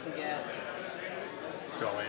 can get going.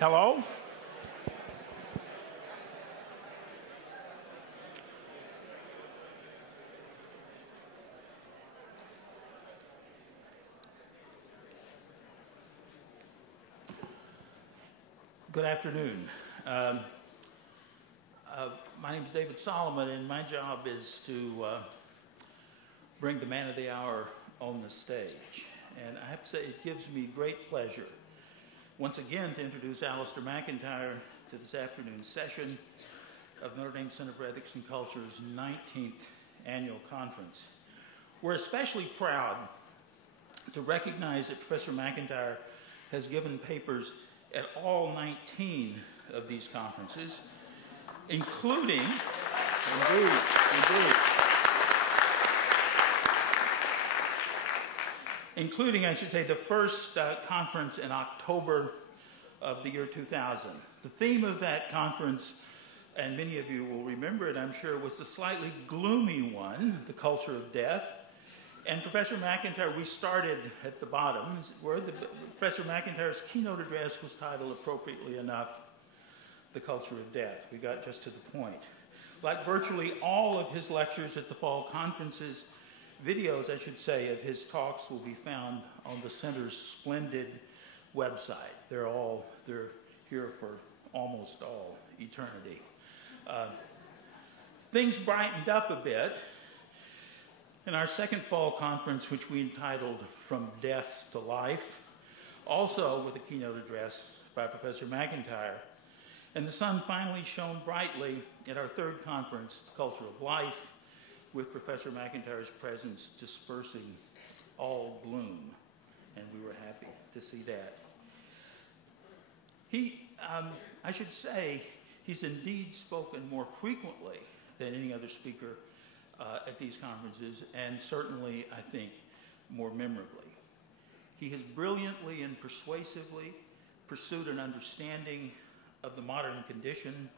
Hello? Good afternoon. My name is David Solomon, and my job is to bring the man of the hour on the stage. And I have to say, it gives me great pleasure once again to introduce Alasdair MacIntyre to this afternoon's session of Notre Dame Center for Ethics and Culture's 19th annual conference. We're especially proud to recognize that Professor MacIntyre has given papers at all 19 of these conferences, including, including, I should say, the first conference in October of the year 2000. The theme of that conference, and many of you will remember it, I'm sure, was the slightly gloomy one, the culture of death. And Professor MacIntyre, we started at the bottom, where Professor MacIntyre's keynote address was titled, appropriately enough, The Culture of Death. We got just to the point. Like virtually all of his lectures at the fall conferences, videos, I should say, of his talks will be found on the center's splendid website. They're here for almost all eternity. Things brightened up a bit in our second fall conference, which we entitled From Death to Life, also with a keynote address by Professor MacIntyre. And the sun finally shone brightly at our third conference, The Culture of Life, with Professor MacIntyre's presence dispersing all gloom. And we were happy to see that. I should say, he's indeed spoken more frequently than any other speaker at these conferences, and certainly, I think, more memorably. He has brilliantly and persuasively pursued an understanding of the modern condition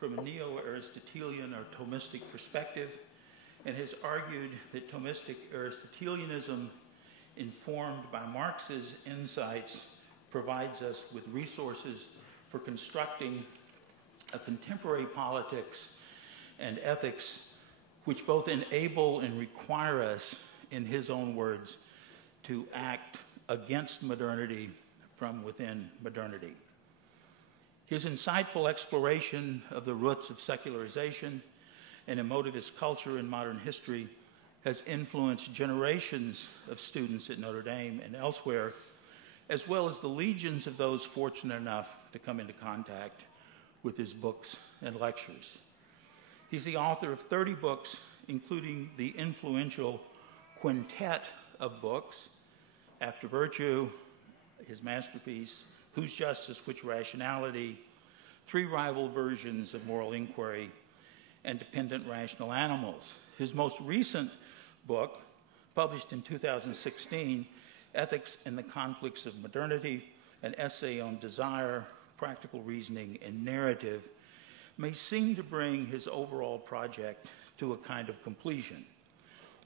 from a neo-Aristotelian or Thomistic perspective, and has argued that Thomistic Aristotelianism, informed by Marx's insights, provides us with resources for constructing a contemporary politics and ethics which both enable and require us, in his own words, to act against modernity from within modernity. His insightful exploration of the roots of secularization and emotivist culture in modern history has influenced generations of students at Notre Dame and elsewhere, as well as the legions of those fortunate enough to come into contact with his books and lectures. He's the author of 30 books, including the influential quintet of books, After Virtue, his masterpiece, Whose Justice, Which Rationality, 3 rival versions of Moral Inquiry, and Dependent Rational Animals. His most recent book, published in 2016, Ethics and the Conflicts of Modernity, an essay on desire, practical reasoning, and narrative, may seem to bring his overall project to a kind of completion.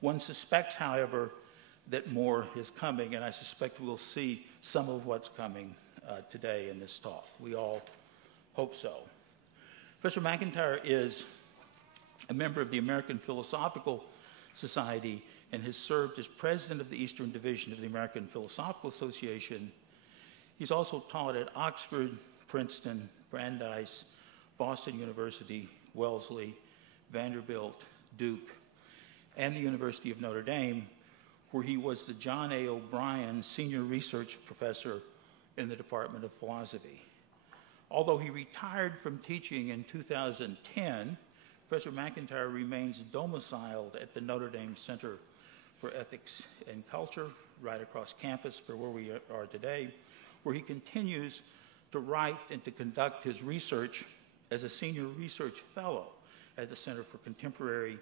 One suspects, however, that more is coming, and I suspect we'll see some of what's coming today in this talk. We all hope so. Professor MacIntyre is a member of the American Philosophical Society and has served as president of the Eastern Division of the American Philosophical Association. He's also taught at Oxford, Princeton, Brandeis, Boston University, Wellesley, Vanderbilt, Duke, and the University of Notre Dame, where he was the John A. O'Brien Senior Research Professor in the Department of Philosophy. Although he retired from teaching in 2010, Professor MacIntyre remains domiciled at the Notre Dame Center for Ethics and Culture, right across campus for where we are today, where he continues to write and to conduct his research as a senior research fellow at the Center for Contemporary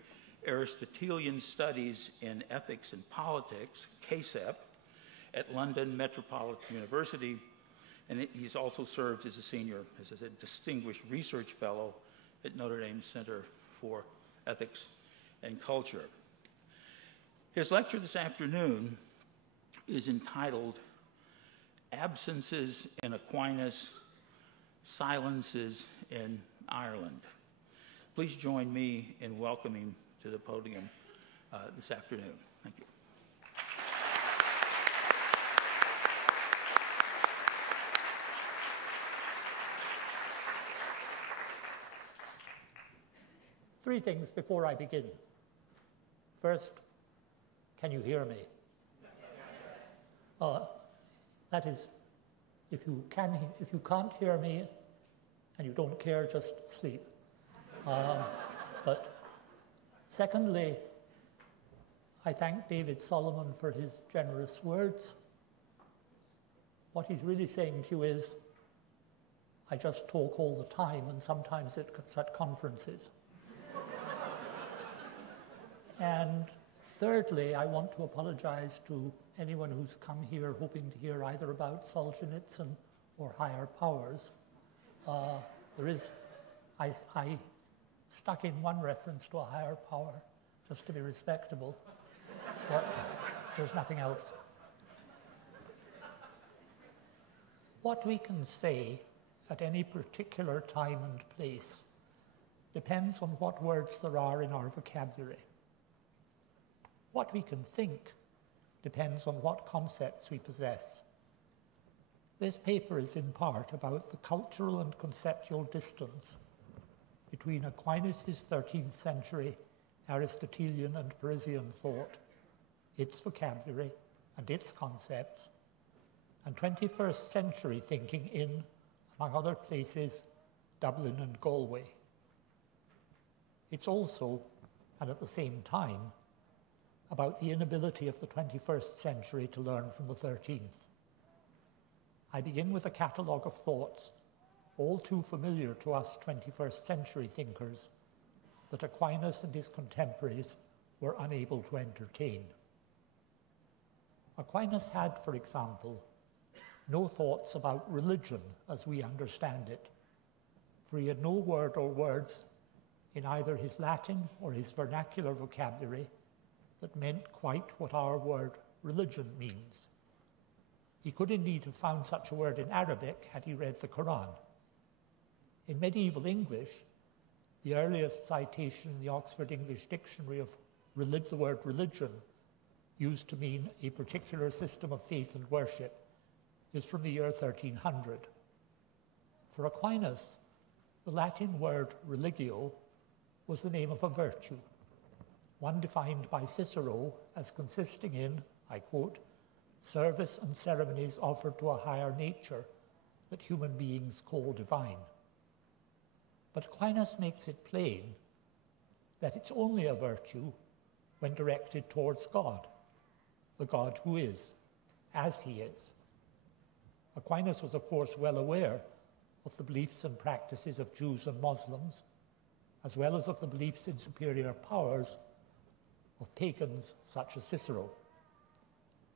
Aristotelian Studies in Ethics and Politics, CASEP, at London Metropolitan University, and he's also served as a senior, as I said, distinguished research fellow at Notre Dame Center for Ethics and Culture. His lecture this afternoon is entitled Absences in Aquinas, silences in Ireland. Please join me in welcoming him to the podium this afternoon. Thank you. Three things before I begin. First, can you hear me? That is, if you can't hear me and you don't care, just sleep. But secondly, I thank David Solomon for his generous words. What he's really saying to you is, I just talk all the time, and sometimes it's at conferences. And thirdly, I want to apologize to anyone who's come here hoping to hear either about Solzhenitsyn or higher powers. I stuck in one reference to a higher power just to be respectable, but there's nothing else. What we can say at any particular time and place depends on what words there are in our vocabulary. What we can think depends on what concepts we possess. This paper is in part about the cultural and conceptual distance between Aquinas' 13th century Aristotelian and Parisian thought, its vocabulary and its concepts, and 21st century thinking in, among other places, Dublin and Galway. It's also, and at the same time, about the inability of the 21st century to learn from the 13th. I begin with a catalogue of thoughts, all too familiar to us 21st century thinkers, that Aquinas and his contemporaries were unable to entertain. Aquinas had, for example, no thoughts about religion as we understand it, for he had no word or words in either his Latin or his vernacular vocabulary that meant quite what our word religion means. He could indeed have found such a word in Arabic had he read the Quran. In medieval English, the earliest citation in the Oxford English Dictionary of the word religion, used to mean a particular system of faith and worship, is from the year 1300. For Aquinas, the Latin word religio was the name of a virtue, one defined by Cicero as consisting in, I quote, service and ceremonies offered to a higher nature that human beings call divine. But Aquinas makes it plain that it's only a virtue when directed towards God, the God who is, as he is. Aquinas was, of course, well aware of the beliefs and practices of Jews and Muslims, as well as of the beliefs in superior powers of pagans such as Cicero.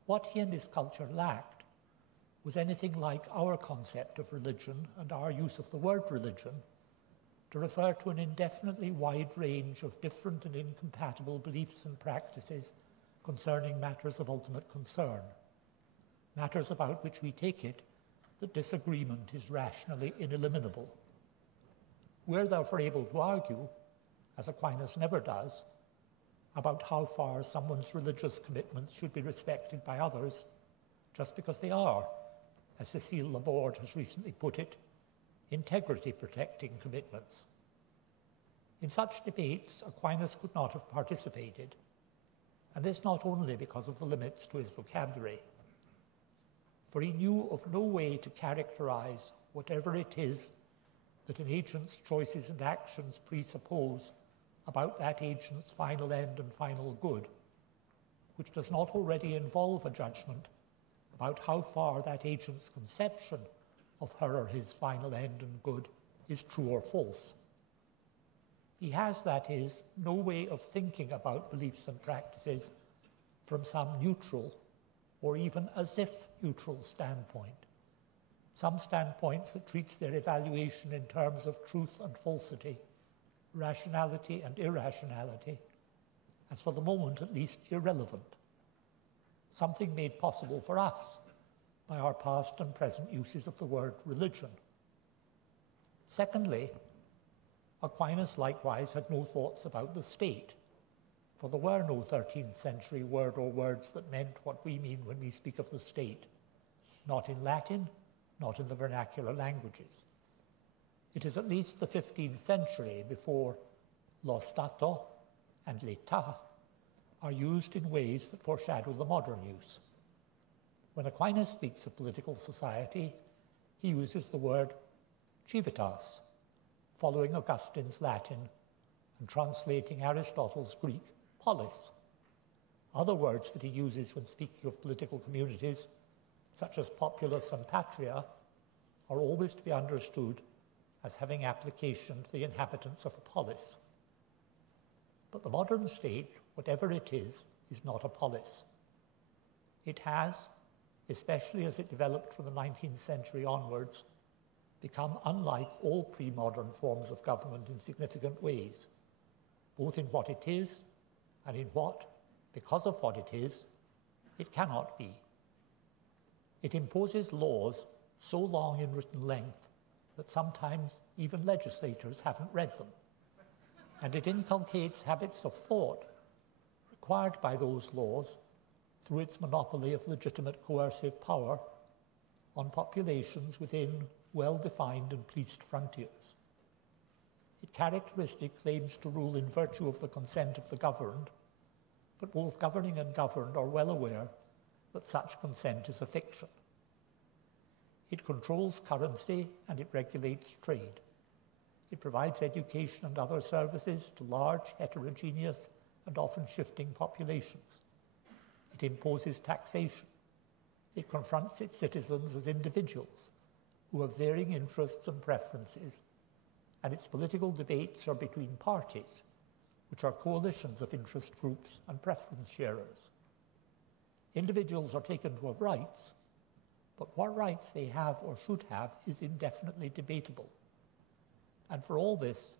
What he and his culture lacked was anything like our concept of religion and our use of the word religion to refer to an indefinitely wide range of different and incompatible beliefs and practices concerning matters of ultimate concern, matters about which we take it that disagreement is rationally ineliminable. We're therefore able to argue, as Aquinas never does, about how far someone's religious commitments should be respected by others, just because they are, as Cécile Laborde has recently put it, integrity-protecting commitments. In such debates, Aquinas could not have participated, and this not only because of the limits to his vocabulary, for he knew of no way to characterize whatever it is that an agent's choices and actions presuppose about that agent's final end and final good, which does not already involve a judgment about how far that agent's conception of her or his final end and good is true or false. He has, that is, no way of thinking about beliefs and practices from some neutral or even as if neutral standpoint, some standpoints that treats their evaluation in terms of truth and falsity, rationality and irrationality, as for the moment at least irrelevant, something made possible for us by our past and present uses of the word religion. Secondly, Aquinas likewise had no thoughts about the state, for there were no 13th century word or words that meant what we mean when we speak of the state, not in Latin, not in the vernacular languages. It is at least the 15th century before lo Stato and l'État are used in ways that foreshadow the modern use. When Aquinas speaks of political society, he uses the word civitas, following Augustine's Latin and translating Aristotle's Greek polis. Other words that he uses when speaking of political communities, such as populus and patria, are always to be understood as having application to the inhabitants of a polis. But the modern state, whatever it is not a polis. It has, especially as it developed from the 19th century onwards, become unlike all pre-modern forms of government in significant ways, both in what it is and in what, because of what it is, it cannot be. It imposes laws so long in written length that sometimes even legislators haven't read them. And it inculcates habits of thought required by those laws through its monopoly of legitimate coercive power on populations within well-defined and policed frontiers. It characteristically claims to rule in virtue of the consent of the governed, but both governing and governed are well aware that such consent is a fiction. It controls currency and it regulates trade. It provides education and other services to large, heterogeneous, and often shifting populations. It imposes taxation. It confronts its citizens as individuals who have varying interests and preferences, and its political debates are between parties, which are coalitions of interest groups and preference sharers. Individuals are taken to have rights, but what rights they have or should have is indefinitely debatable. And for all this,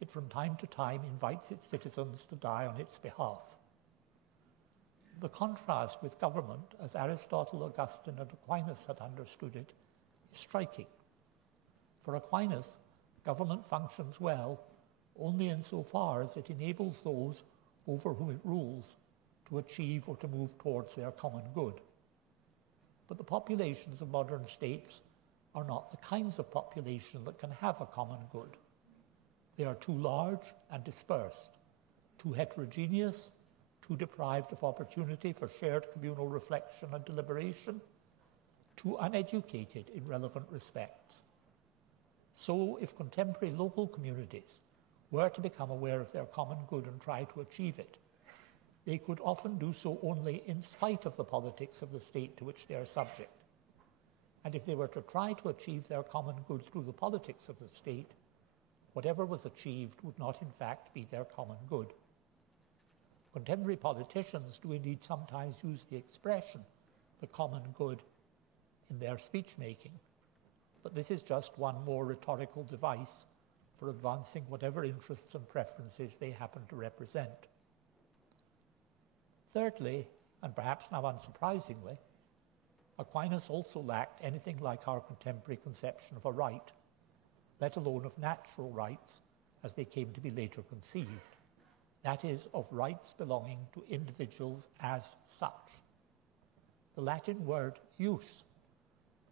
it from time to time invites its citizens to die on its behalf. The contrast with government, as Aristotle, Augustine, and Aquinas had understood it, is striking. For Aquinas, government functions well only insofar as it enables those over whom it rules to achieve or to move towards their common good. But the populations of modern states are not the kinds of population that can have a common good. They are too large and dispersed, too heterogeneous, too deprived of opportunity for shared communal reflection and deliberation, too uneducated in relevant respects. So, if contemporary local communities were to become aware of their common good and try to achieve it, they could often do so only in spite of the politics of the state to which they are subject. And if they were to try to achieve their common good through the politics of the state, whatever was achieved would not in fact be their common good. Contemporary politicians do indeed sometimes use the expression, the common good, in their speech-making, but this is just one more rhetorical device for advancing whatever interests and preferences they happen to represent. Thirdly, and perhaps now unsurprisingly, Aquinas also lacked anything like our contemporary conception of a right, let alone of natural rights as they came to be later conceived, that is, of rights belonging to individuals as such. The Latin word jus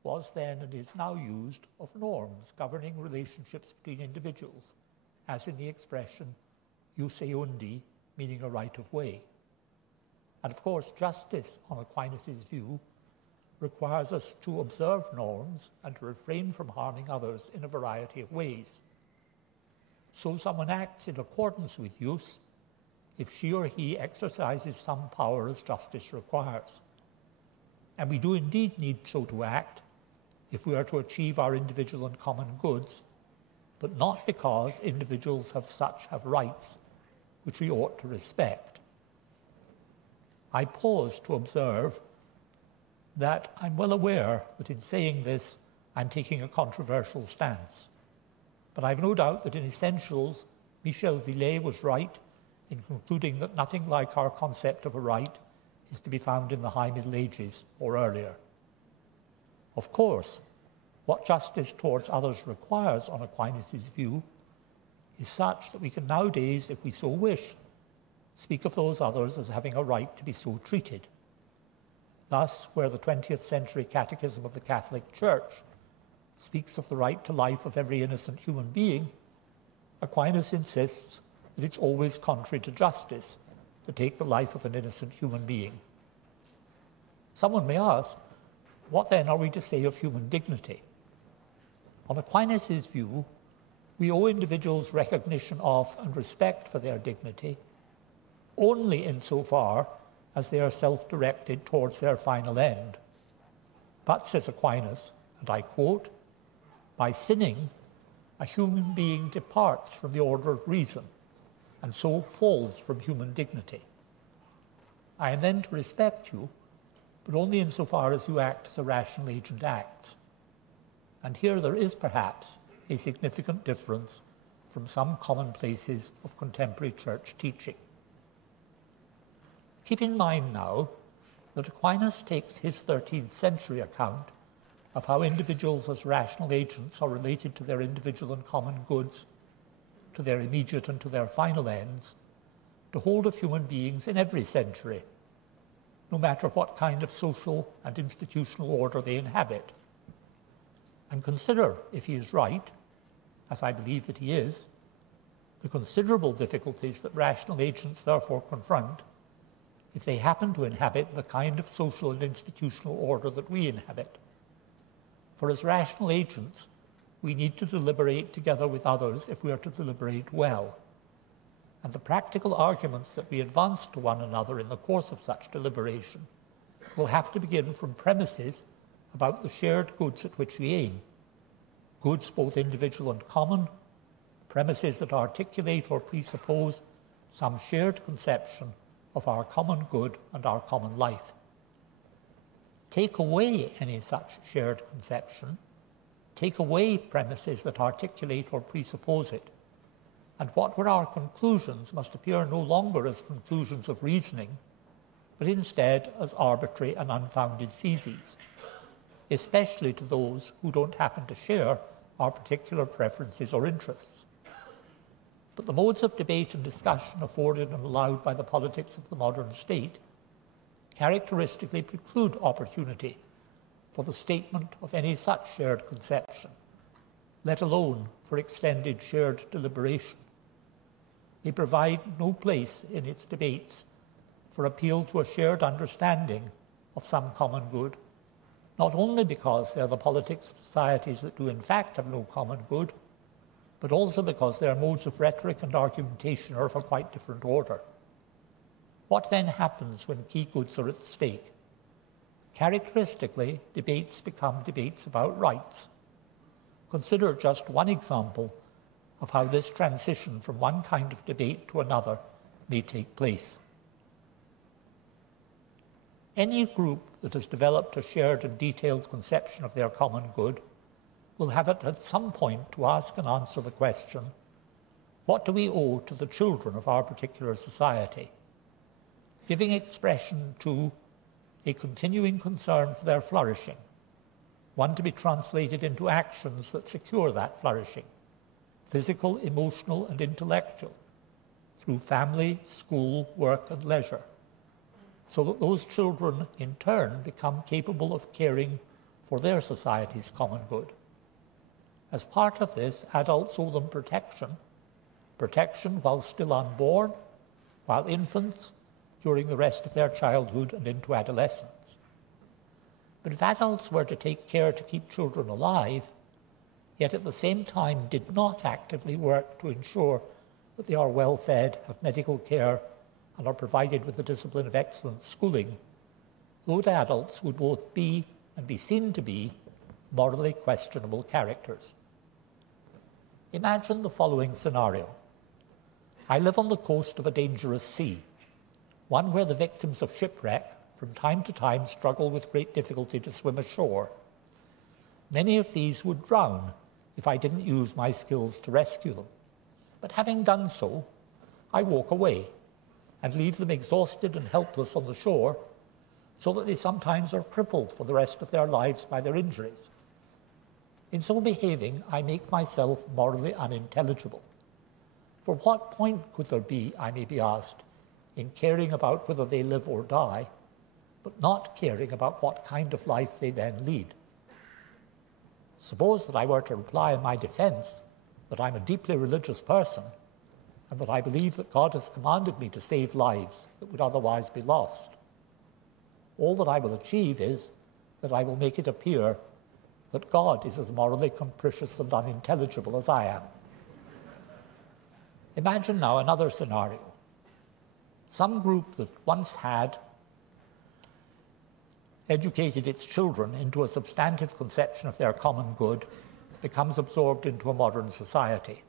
was then and is now used of norms governing relationships between individuals, as in the expression jus eundi, meaning a right of way. And of course, justice, on Aquinas' view, requires us to observe norms and to refrain from harming others in a variety of ways. So someone acts in accordance with jus if she or he exercises some power as justice requires. And we do indeed need so to act if we are to achieve our individual and common goods, but not because individuals have rights which we ought to respect. I pause to observe that I'm well aware that in saying this, I'm taking a controversial stance. But I've no doubt that in essentials, Michel Villet was right in concluding that nothing like our concept of a right is to be found in the High Middle Ages or earlier. Of course, what justice towards others requires on Aquinas' view is such that we can nowadays, if we so wish, speak of those others as having a right to be so treated. Thus, where the 20th century Catechism of the Catholic Church speaks of the right to life of every innocent human being, Aquinas insists that it's always contrary to justice to take the life of an innocent human being. Someone may ask, what then are we to say of human dignity? On Aquinas' view, we owe individuals recognition of and respect for their dignity only insofar as they are self-directed towards their final end. But, says Aquinas, and I quote, by sinning, a human being departs from the order of reason, and so falls from human dignity. I am then to respect you, but only insofar as you act as a rational agent acts. And here there is perhaps a significant difference from some commonplaces of contemporary church teaching. Keep in mind now that Aquinas takes his 13th century account of how individuals as rational agents are related to their individual and common goods, to their immediate and to their final ends, to hold of human beings in every century, no matter what kind of social and institutional order they inhabit. And consider, if he is right, as I believe that he is, the considerable difficulties that rational agents therefore confront if they happen to inhabit the kind of social and institutional order that we inhabit. For as rational agents, we need to deliberate together with others if we are to deliberate well. And the practical arguments that we advance to one another in the course of such deliberation will have to begin from premises about the shared goods at which we aim, goods both individual and common, premises that articulate or presuppose some shared conception of our common good and our common life. Take away any such shared conception, take away premises that articulate or presuppose it, and what were our conclusions must appear no longer as conclusions of reasoning, but instead as arbitrary and unfounded theses, especially to those who don't happen to share our particular preferences or interests. But the modes of debate and discussion afforded and allowed by the politics of the modern state characteristically preclude opportunity for the statement of any such shared conception, let alone for extended shared deliberation. They provide no place in its debates for appeal to a shared understanding of some common good, not only because they are the politics of societies that do in fact have no common good, but also because their modes of rhetoric and argumentation are of a quite different order. What then happens when key goods are at stake? Characteristically, debates become debates about rights. Consider just one example of how this transition from one kind of debate to another may take place. Any group that has developed a shared and detailed conception of their common good will have it at some point to ask and answer the question, what do we owe to the children of our particular society? Giving expression to a continuing concern for their flourishing, one to be translated into actions that secure that flourishing, physical, emotional, and intellectual, through family, school, work, and leisure, so that those children in turn become capable of caring for their society's common good. As part of this, adults owe them protection while still unborn, while infants, during the rest of their childhood and into adolescence. But if adults were to take care to keep children alive, yet at the same time did not actively work to ensure that they are well fed, have medical care, and are provided with the discipline of excellent schooling, those adults would both be and be seen to be morally questionable characters. Imagine the following scenario. I live on the coast of a dangerous sea, one where the victims of shipwreck from time to time struggle with great difficulty to swim ashore. Many of these would drown if I didn't use my skills to rescue them. But having done so, I walk away and leave them exhausted and helpless on the shore, so that they sometimes are crippled for the rest of their lives by their injuries. In so behaving, I make myself morally unintelligible. For what point could there be, I may be asked, in caring about whether they live or die, but not caring about what kind of life they then lead? Suppose that I were to reply in my defense that I'm a deeply religious person and that I believe that God has commanded me to save lives that would otherwise be lost. All that I will achieve is that I will make it appear that God is as morally capricious and unintelligible as I am. Imagine now another scenario. Some group that once had educated its children into a substantive conception of their common good becomes absorbed into a modern society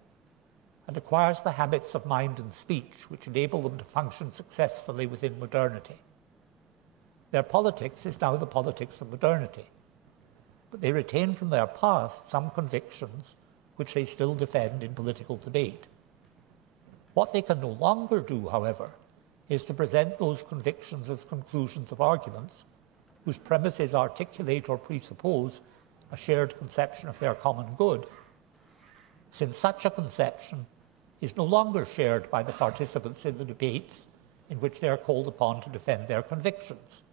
and acquires the habits of mind and speech which enable them to function successfully within modernity. Their politics is now the politics of modernity, but they retain from their past some convictions which they still defend in political debate. What they can no longer do, however, is to present those convictions as conclusions of arguments whose premises articulate or presuppose a shared conception of their common good, since such a conception is no longer shared by the participants in the debates in which they are called upon to defend their convictions.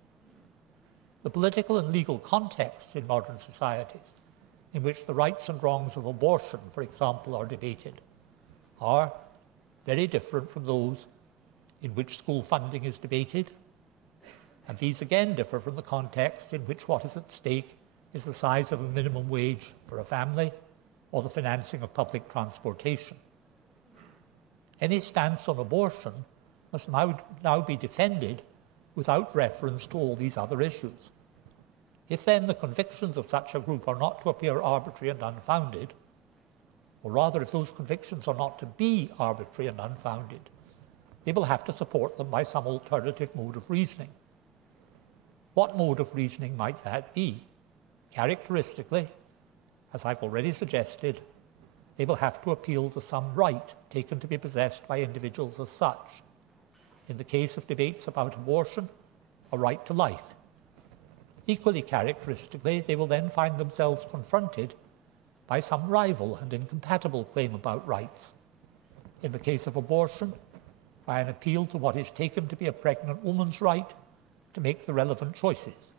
The political and legal contexts in modern societies in which the rights and wrongs of abortion, for example, are debated, are very different from those in which school funding is debated, and these again differ from the context in which what is at stake is the size of a minimum wage for a family or the financing of public transportation. Any stance on abortion must now be defended without reference to all these other issues. If then the convictions of such a group are not to appear arbitrary and unfounded, or rather if those convictions are not to be arbitrary and unfounded, they will have to support them by some alternative mode of reasoning. What mode of reasoning might that be? Characteristically, as I've already suggested, they will have to appeal to some right taken to be possessed by individuals as such. In the case of debates about abortion, a right to life. Equally characteristically, they will then find themselves confronted by some rival and incompatible claim about rights. In the case of abortion, by an appeal to what is taken to be a pregnant woman's right to make the relevant choices.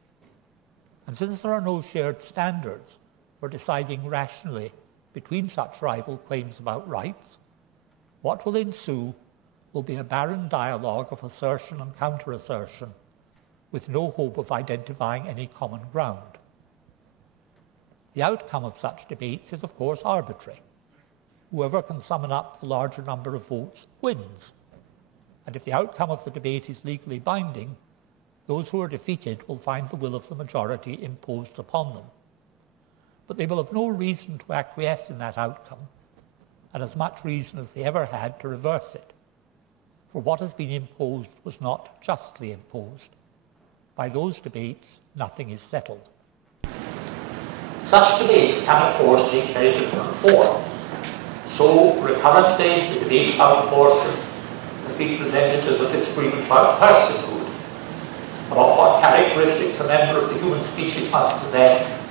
And since there are no shared standards for deciding rationally between such rival claims about rights, what will ensue will be a barren dialogue of assertion and counter-assertion with no hope of identifying any common ground. The outcome of such debates is, of course, arbitrary. Whoever can summon up the larger number of votes wins. And if the outcome of the debate is legally binding, those who are defeated will find the will of the majority imposed upon them. But they will have no reason to acquiesce in that outcome, and as much reason as they ever had to reverse it. For what has been imposed was not justly imposed. By those debates, nothing is settled. Such debates can, of course, take very different forms. So, recurrently, the debate about abortion has been presented as a disagreement about personhood, about what characteristics a member of the human species must possess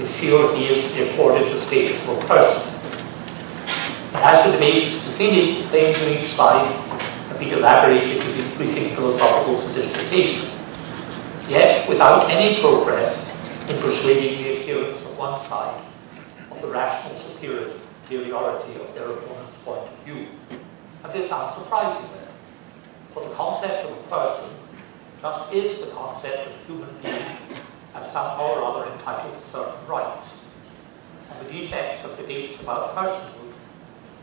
if she or he is to be accorded the status of a person. And as the debate is proceeding, the claims on each side have been elaborated with increasing philosophical sophistication, yet without any progress in persuading the adherents of one side of the rational superiority of their opponent's point of view. And this unsurprises them, for the concept of a person just is the concept of a human being as somehow or other entitled to certain rights. And the defects of debates about personhood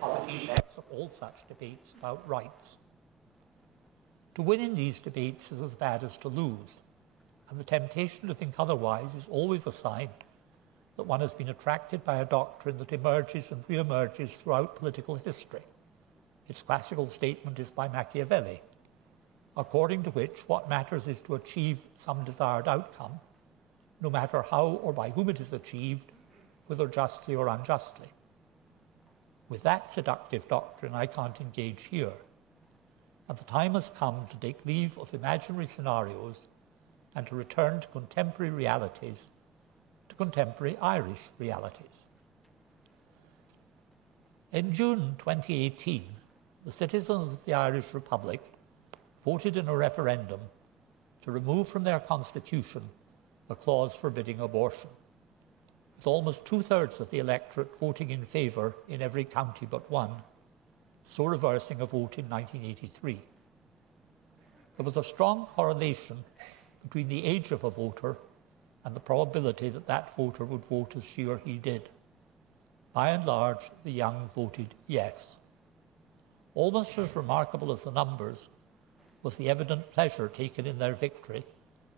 are the defects of all such debates about rights. To win in these debates is as bad as to lose, and the temptation to think otherwise is always a sign that one has been attracted by a doctrine that emerges and re-emerges throughout political history. Its classical statement is by Machiavelli, according to which what matters is to achieve some desired outcome, no matter how or by whom it is achieved, whether justly or unjustly. With that seductive doctrine, I can't engage here, and the time has come to take leave of imaginary scenarios and to return to contemporary realities, to contemporary Irish realities. In June 2018, the citizens of the Irish Republic voted in a referendum to remove from their constitution the clause forbidding abortion, with almost two-thirds of the electorate voting in favour in every county but one, so reversing a vote in 1983. There was a strong correlation between the age of a voter and the probability that that voter would vote as she or he did. By and large, the young voted yes. Almost as remarkable as the numbers was the evident pleasure taken in their victory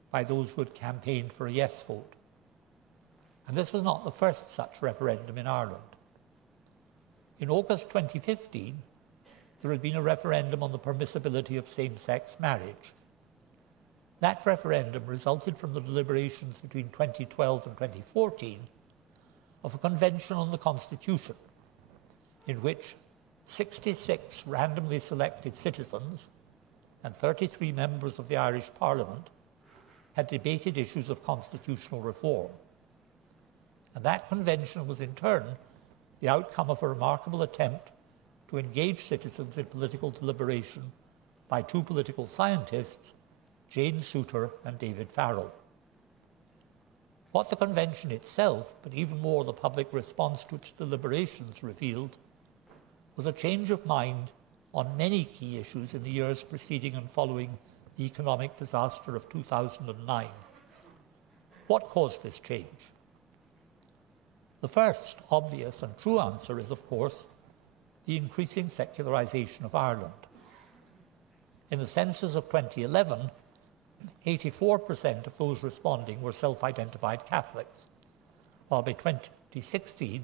by those who had campaigned for a yes vote. And this was not the first such referendum in Ireland. In August 2015, there had been a referendum on the permissibility of same-sex marriage. That referendum resulted from the deliberations between 2012 and 2014 of a convention on the Constitution, in which 66 randomly selected citizens and 33 members of the Irish Parliament had debated issues of constitutional reform. And that convention was in turn the outcome of a remarkable attempt to engage citizens in political deliberation by two political scientists, Jane Souter and David Farrell. What the convention itself, but even more the public response to its deliberations, revealed was a change of mind on many key issues in the years preceding and following the economic disaster of 2009. What caused this change? The first obvious and true answer is, of course, the increasing secularization of Ireland. In the census of 2011, 84% of those responding were self-identified Catholics, while by 2016,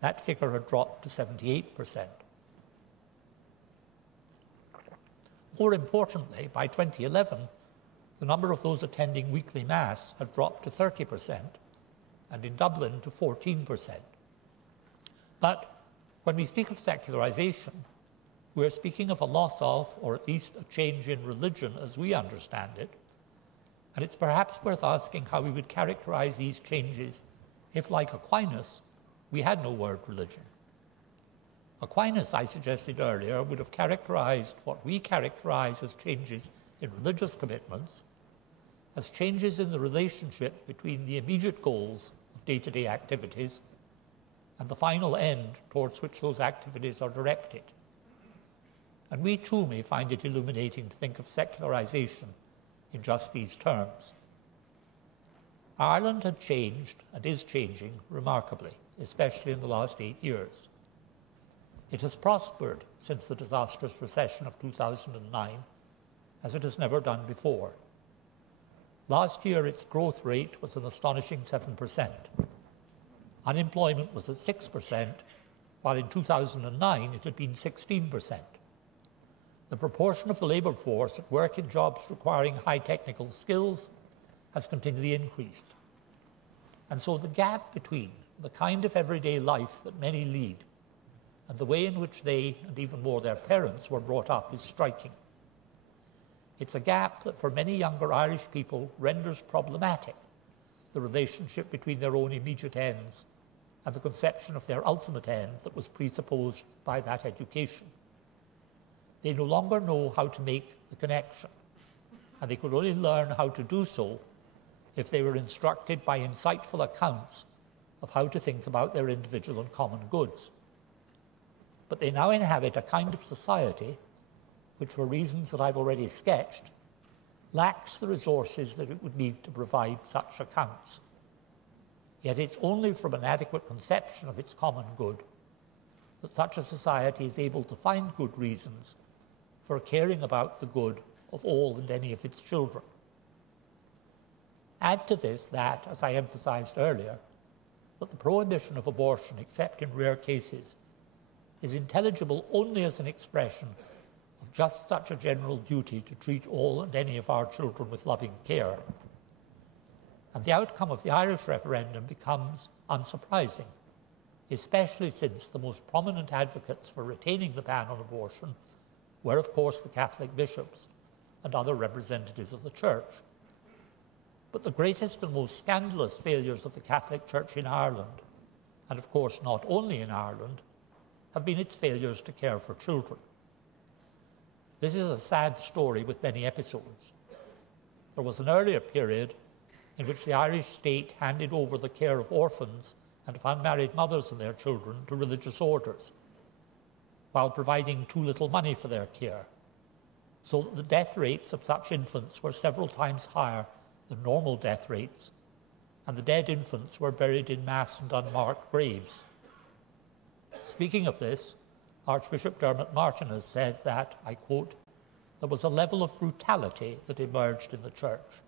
that figure had dropped to 78%. More importantly, by 2011, the number of those attending weekly Mass had dropped to 30%, and in Dublin to 14%. But when we speak of secularization, we're speaking of a loss of, or at least a change in religion as we understand it, and it's perhaps worth asking how we would characterize these changes if, like Aquinas, we had no word religion. Aquinas, I suggested earlier, would have characterized what we characterize as changes in religious commitments as changes in the relationship between the immediate goals of day-to-day activities and the final end towards which those activities are directed. And we too may find it illuminating to think of secularization in just these terms. Ireland had changed and is changing remarkably, especially in the last 8 years. It has prospered since the disastrous recession of 2009, as it has never done before. Last year, its growth rate was an astonishing 7%. Unemployment was at 6%, while in 2009 it had been 16%. The proportion of the labour force at work in jobs requiring high technical skills has continually increased. And so the gap between the kind of everyday life that many lead and the way in which they, and even more their parents, were brought up is striking. It's a gap that for many younger Irish people renders problematic the relationship between their own immediate ends and the conception of their ultimate end that was presupposed by that education. They no longer know how to make the connection, and they could only learn how to do so if they were instructed by insightful accounts of how to think about their individual and common goods. But they now inhabit a kind of society which, for reasons that I've already sketched, lacks the resources that it would need to provide such accounts. Yet it's only from an adequate conception of its common good that such a society is able to find good reasons for caring about the good of all and any of its children. Add to this that, as I emphasized earlier, that the prohibition of abortion, except in rare cases, is intelligible only as an expression of just such a general duty to treat all and any of our children with loving care. And the outcome of the Irish referendum becomes unsurprising, especially since the most prominent advocates for retaining the ban on abortion were, of course, the Catholic bishops and other representatives of the Church. But the greatest and most scandalous failures of the Catholic Church in Ireland, and of course not only in Ireland, have been its failures to care for children. This is a sad story with many episodes. There was an earlier period in which the Irish state handed over the care of orphans and of unmarried mothers and their children to religious orders, while providing too little money for their care, so that the death rates of such infants were several times higher than normal death rates, and the dead infants were buried in mass and unmarked graves. Speaking of this, Archbishop Dermot Martin has said that, I quote, "there was a level of brutality that emerged in the church."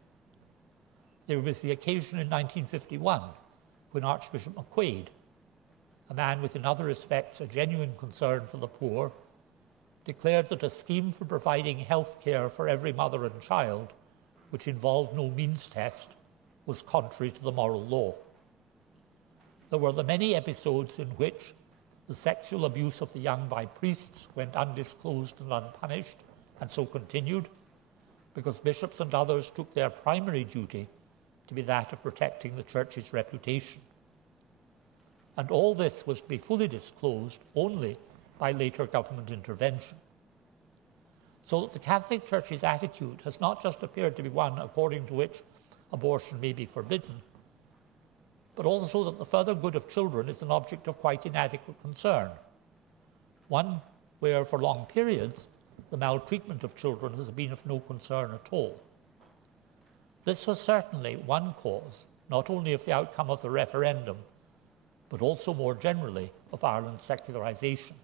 There was the occasion in 1951 when Archbishop McQuaid, a man with in other respects a genuine concern for the poor, declared that a scheme for providing health care for every mother and child, which involved no means test, was contrary to the moral law. There were the many episodes in which the sexual abuse of the young by priests went undisclosed and unpunished, and so continued, because bishops and others took their primary duty to be that of protecting the Church's reputation. And all this was to be fully disclosed only by later government intervention. So that the Catholic Church's attitude has not just appeared to be one according to which abortion may be forbidden, but also that the further good of children is an object of quite inadequate concern, one where for long periods the maltreatment of children has been of no concern at all. This was certainly one cause, not only of the outcome of the referendum, but also more generally of Ireland's secularisation.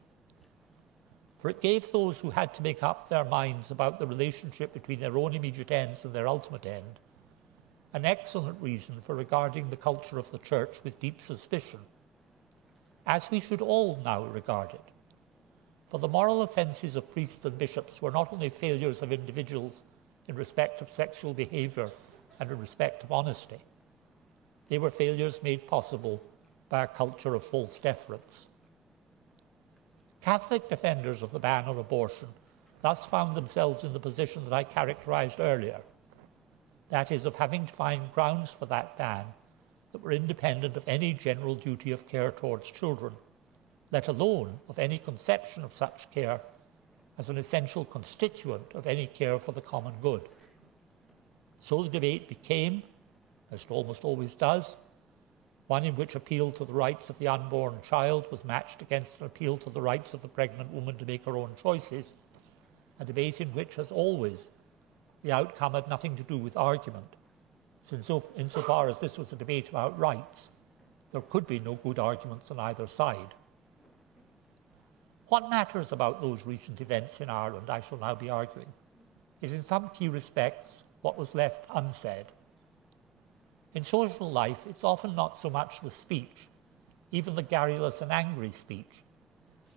For it gave those who had to make up their minds about the relationship between their own immediate ends and their ultimate end an excellent reason for regarding the culture of the Church with deep suspicion, as we should all now regard it. For the moral offences of priests and bishops were not only failures of individuals in respect of sexual behaviour and in respect of honesty, they were failures made possible by a culture of false deference. Catholic defenders of the ban on abortion thus found themselves in the position that I characterised earlier, that is, of having to find grounds for that ban that were independent of any general duty of care towards children, let alone of any conception of such care as an essential constituent of any care for the common good. So the debate became, as it almost always does, one in which appeal to the rights of the unborn child was matched against an appeal to the rights of the pregnant woman to make her own choices, a debate in which, as always, the outcome had nothing to do with argument, since insofar as this was a debate about rights, there could be no good arguments on either side. What matters about those recent events in Ireland, I shall now be arguing, is in some key respects what was left unsaid. In social life, it's often not so much the speech, even the garrulous and angry speech,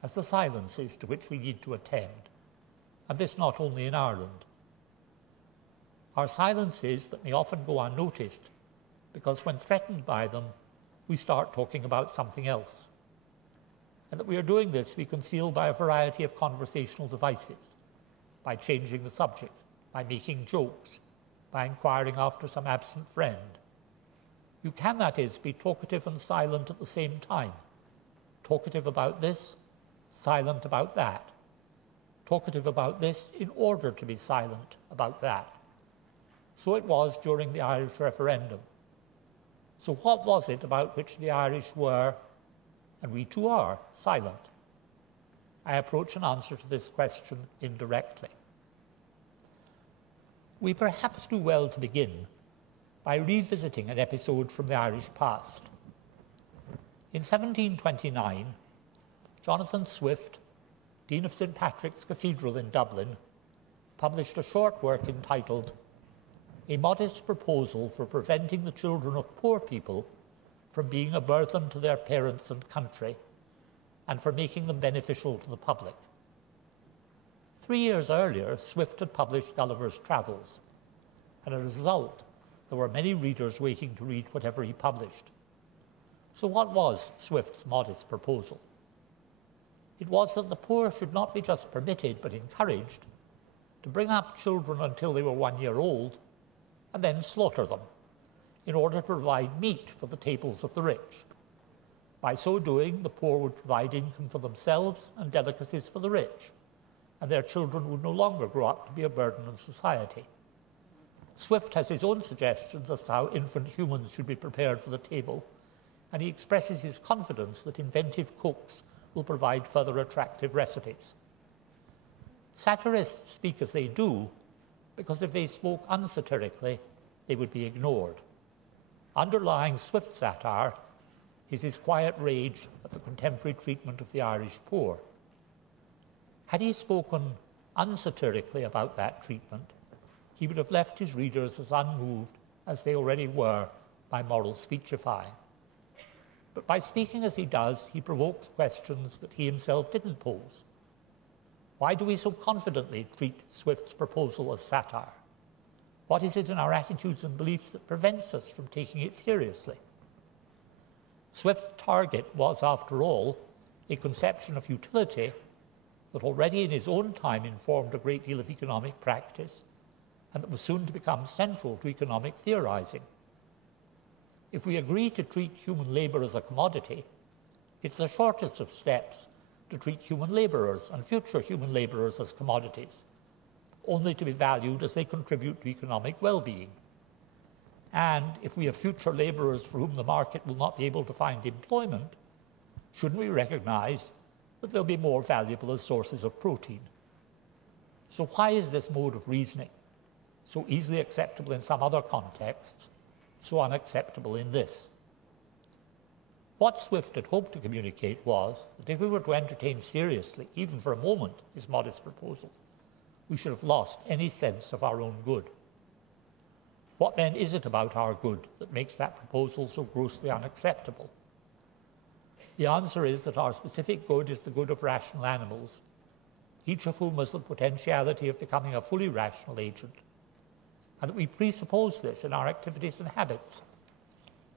as the silences to which we need to attend, and this not only in Ireland. Our silences that may often go unnoticed, because when threatened by them, we start talking about something else. And that we are doing this, we conceal by a variety of conversational devices, by changing the subject, by making jokes, by inquiring after some absent friend. You can, that is, be talkative and silent at the same time. Talkative about this, silent about that. Talkative about this in order to be silent about that. So it was during the Irish referendum. So what was it about which the Irish were, and we too are, silent? I approach an answer to this question indirectly. We perhaps do well to begin by revisiting an episode from the Irish past. In 1729, Jonathan Swift, Dean of St. Patrick's Cathedral in Dublin, published a short work entitled A Modest Proposal for Preventing the Children of Poor People from being a burthen to their parents and country, and for making them beneficial to the public. 3 years earlier, Swift had published Gulliver's Travels, and as a result, there were many readers waiting to read whatever he published. So what was Swift's modest proposal? It was that the poor should not be just permitted, but encouraged, to bring up children until they were 1 year old, and then slaughter them, in order to provide meat for the tables of the rich. By so doing, the poor would provide income for themselves and delicacies for the rich, and their children would no longer grow up to be a burden on society. Swift has his own suggestions as to how infant humans should be prepared for the table, and he expresses his confidence that inventive cooks will provide further attractive recipes. Satirists speak as they do, because if they spoke unsatirically, they would be ignored. Underlying Swift's satire is his quiet rage at the contemporary treatment of the Irish poor. Had he spoken unsatirically about that treatment, he would have left his readers as unmoved as they already were by moral speechifying. But by speaking as he does, he provokes questions that he himself didn't pose. Why do we so confidently treat Swift's proposal as satire? What is it in our attitudes and beliefs that prevents us from taking it seriously? Swift's target was, after all, a conception of utility that already in his own time informed a great deal of economic practice and that was soon to become central to economic theorizing. If we agree to treat human labor as a commodity, it's the shortest of steps to treat human laborers and future human laborers as commodities, only to be valued as they contribute to economic well-being. And if we have future laborers for whom the market will not be able to find employment, shouldn't we recognize that they'll be more valuable as sources of protein? So why is this mode of reasoning, so easily acceptable in some other contexts, so unacceptable in this? What Swift had hoped to communicate was that if we were to entertain seriously, even for a moment, his modest proposal, we should have lost any sense of our own good. What then is it about our good that makes that proposal so grossly unacceptable? The answer is that our specific good is the good of rational animals, each of whom has the potentiality of becoming a fully rational agent, and that we presuppose this in our activities and habits,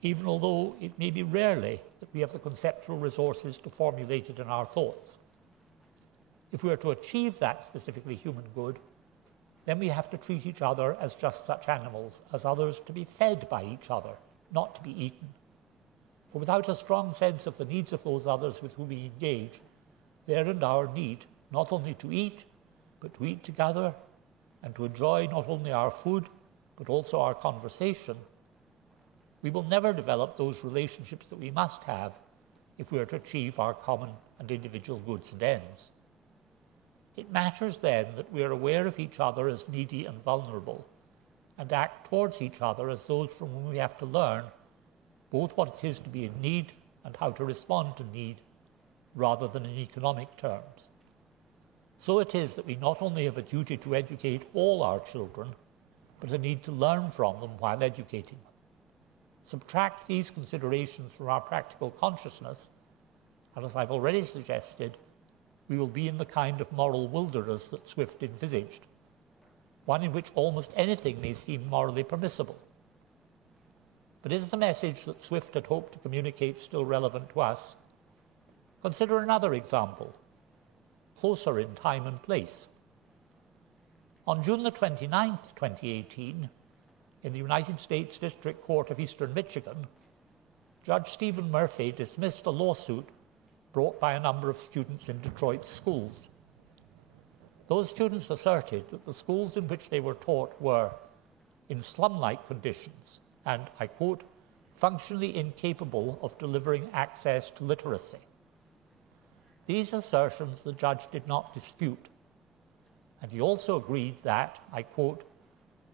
even although it may be rarely that we have the conceptual resources to formulate it in our thoughts. If we are to achieve that specifically human good, then we have to treat each other as just such animals, as others to be fed by each other, not to be eaten. For without a strong sense of the needs of those others with whom we engage, their and our need not only to eat, but to eat together, and to enjoy not only our food, but also our conversation, we will never develop those relationships that we must have if we are to achieve our common and individual goods and ends. It matters then that we are aware of each other as needy and vulnerable, and act towards each other as those from whom we have to learn both what it is to be in need and how to respond to need, rather than in economic terms. So it is that we not only have a duty to educate all our children, but a need to learn from them while educating them. Subtract these considerations from our practical consciousness, and as I've already suggested, we will be in the kind of moral wilderness that Swift envisaged, one in which almost anything may seem morally permissible. But is the message that Swift had hoped to communicate still relevant to us? Consider another example, closer in time and place. On June the 29th, 2018, in the United States District Court of Eastern Michigan, Judge Stephen Murphy dismissed a lawsuit brought by a number of students in Detroit's schools. Those students asserted that the schools in which they were taught were in slum-like conditions and, I quote, functionally incapable of delivering access to literacy. These assertions the judge did not dispute, and he also agreed that, I quote,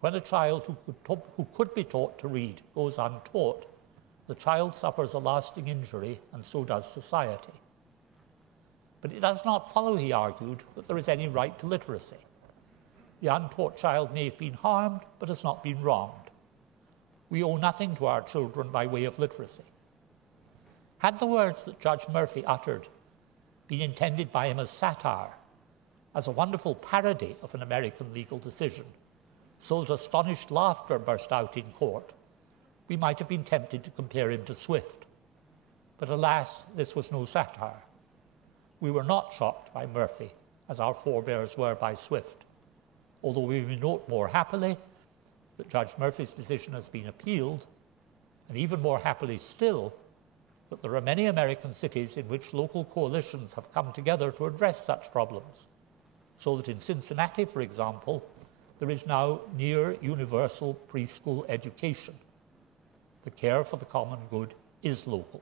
when a child who could be taught to read goes untaught, the child suffers a lasting injury, and so does society. But it does not follow, he argued, that there is any right to literacy. The untaught child may have been harmed, but has not been wronged. We owe nothing to our children by way of literacy. Had the words that Judge Murphy uttered been intended by him as satire, as a wonderful parody of an American legal decision, so that astonished laughter burst out in court, we might have been tempted to compare him to Swift. But alas, this was no satire. We were not shocked by Murphy, as our forebears were by Swift, although we may note more happily that Judge Murphy's decision has been appealed, and even more happily still, that there are many American cities in which local coalitions have come together to address such problems, so that in Cincinnati, for example, there is now near universal preschool education. The care for the common good is local.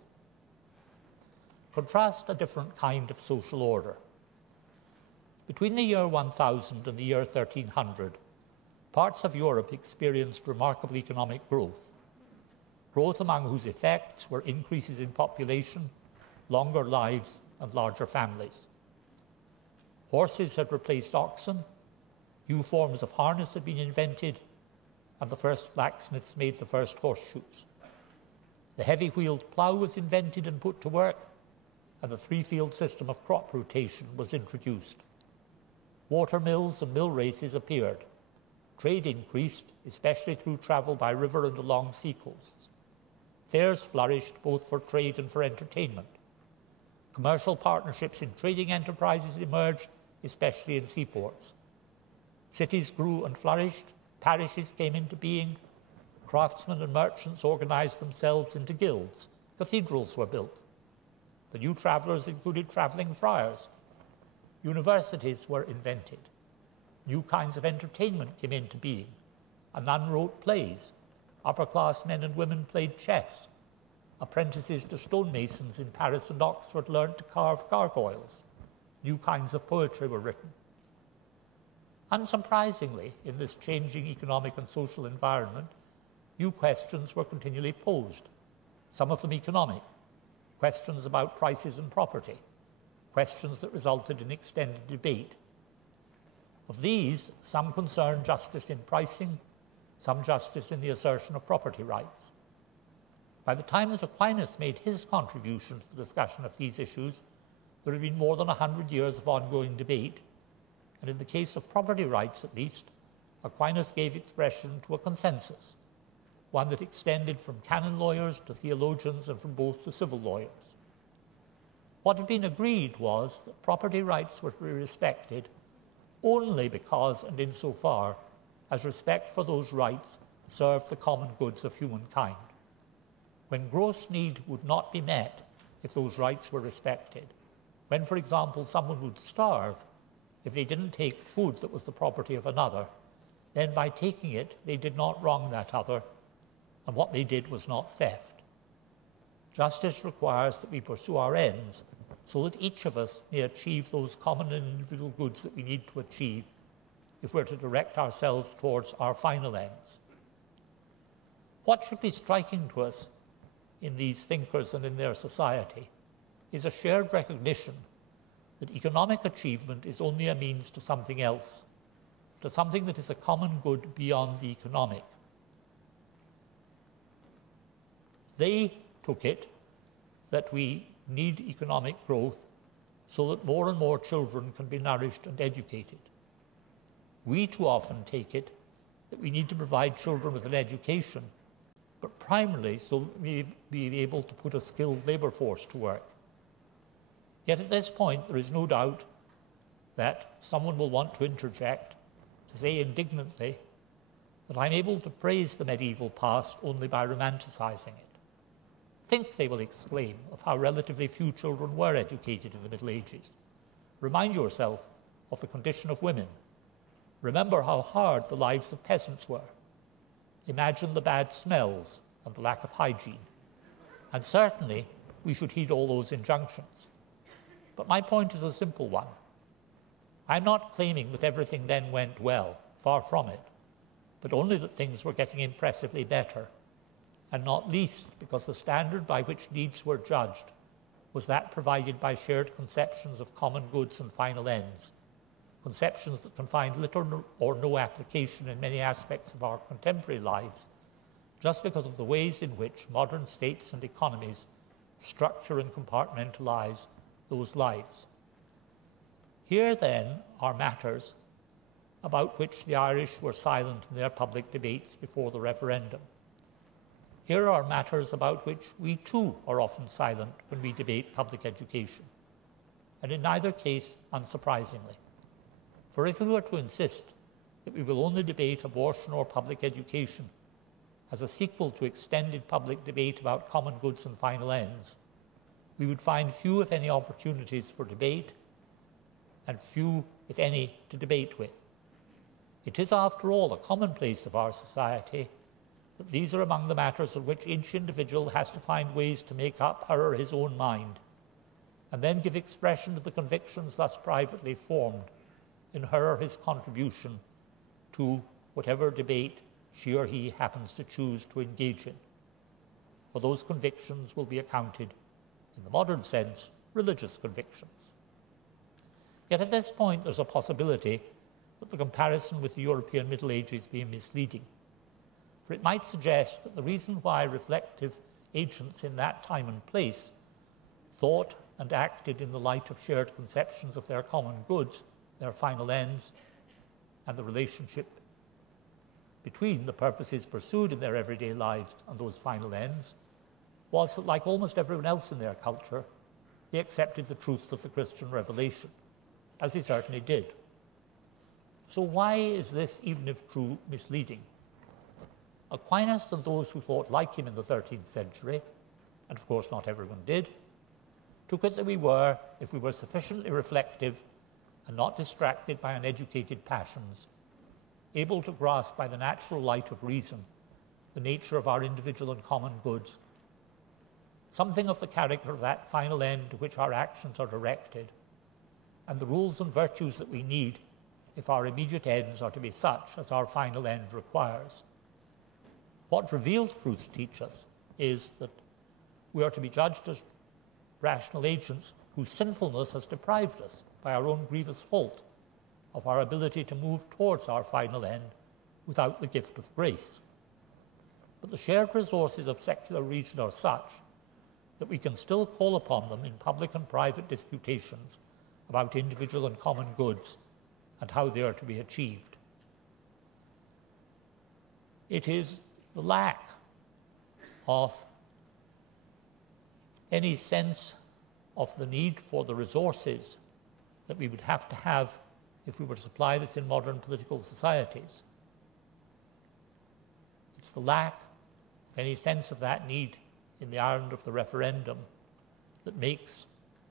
Contrast a different kind of social order. Between the year 1000 and the year 1300, parts of Europe experienced remarkable economic growth, growth among whose effects were increases in population, longer lives, and larger families. Horses had replaced oxen, new forms of harness had been invented, and the first blacksmiths made the first horseshoes. The heavy-wheeled plough was invented and put to work, and the three-field system of crop rotation was introduced. Water mills and mill races appeared. Trade increased, especially through travel by river and along seacoasts. Fairs flourished both for trade and for entertainment. Commercial partnerships in trading enterprises emerged, especially in seaports. Cities grew and flourished, parishes came into being, craftsmen and merchants organized themselves into guilds, cathedrals were built. The new travelers included traveling friars. Universities were invented. New kinds of entertainment came into being. A nun wrote plays. Upper-class men and women played chess. Apprentices to stonemasons in Paris and Oxford learned to carve gargoyles. New kinds of poetry were written. Unsurprisingly, in this changing economic and social environment, new questions were continually posed, some of them economic, questions about prices and property, questions that resulted in extended debate. Of these, some concern justice in pricing, some justice in the assertion of property rights. By the time that Aquinas made his contribution to the discussion of these issues, there had been more than 100 years of ongoing debate, and in the case of property rights at least, Aquinas gave expression to a consensus, one that extended from canon lawyers to theologians and from both to civil lawyers. What had been agreed was that property rights were to be respected only because and insofar as respect for those rights served the common goods of humankind. When gross need would not be met if those rights were respected, when, for example, someone would starve if they didn't take food that was the property of another, then by taking it, they did not wrong that other, and what they did was not theft. Justice requires that we pursue our ends so that each of us may achieve those common and individual goods that we need to achieve if we're to direct ourselves towards our final ends. What should be striking to us in these thinkers and in their society is a shared recognition that economic achievement is only a means to something else, to something that is a common good beyond the economic. They took it that we need economic growth so that more and more children can be nourished and educated. We too often take it that we need to provide children with an education, but primarily so that we be able to put a skilled labor force to work. Yet at this point, there is no doubt that someone will want to interject to say indignantly that I'm able to praise the medieval past only by romanticizing it. Think, they will exclaim, of how relatively few children were educated in the Middle Ages. Remind yourself of the condition of women. Remember how hard the lives of peasants were. Imagine the bad smells and the lack of hygiene. And certainly, we should heed all those injunctions. But my point is a simple one. I'm not claiming that everything then went well, far from it, but only that things were getting impressively better, and not least because the standard by which needs were judged was that provided by shared conceptions of common goods and final ends, conceptions that can find little or no application in many aspects of our contemporary lives, just because of the ways in which modern states and economies structure and compartmentalize those lives. Here, then, are matters about which the Irish were silent in their public debates before the referendum. Here are matters about which we too are often silent when we debate public education, and in neither case, unsurprisingly. For if we were to insist that we will only debate abortion or public education as a sequel to extended public debate about common goods and final ends, we would find few, if any, opportunities for debate, and few, if any, to debate with. It is, after all, a commonplace of our society that these are among the matters on which each individual has to find ways to make up her or his own mind, and then give expression to the convictions thus privately formed in her or his contribution to whatever debate she or he happens to choose to engage in. For those convictions will be accounted, in the modern sense, religious convictions. Yet at this point there's a possibility that the comparison with the European Middle Ages be misleading, for it might suggest that the reason why reflective agents in that time and place thought and acted in the light of shared conceptions of their common goods, their final ends, and the relationship between the purposes pursued in their everyday lives and those final ends, was that, like almost everyone else in their culture, they accepted the truths of the Christian revelation, as he certainly did. So why is this, even if true, misleading? Aquinas and those who thought like him in the 13th century, and of course not everyone did, took it that we were, if we were sufficiently reflective and not distracted by uneducated passions, able to grasp by the natural light of reason the nature of our individual and common goods, something of the character of that final end to which our actions are directed, and the rules and virtues that we need if our immediate ends are to be such as our final end requires. What revealed truths teach us is that we are to be judged as rational agents whose sinfulness has deprived us, by our own grievous fault, of our ability to move towards our final end without the gift of grace. But the shared resources of secular reason are such that we can still call upon them in public and private disputations about individual and common goods and how they are to be achieved. It is the lack of any sense of the need for the resources that we would have to have if we were to supply this in modern political societies. It's the lack of any sense of that need in the Ireland of the referendum that makes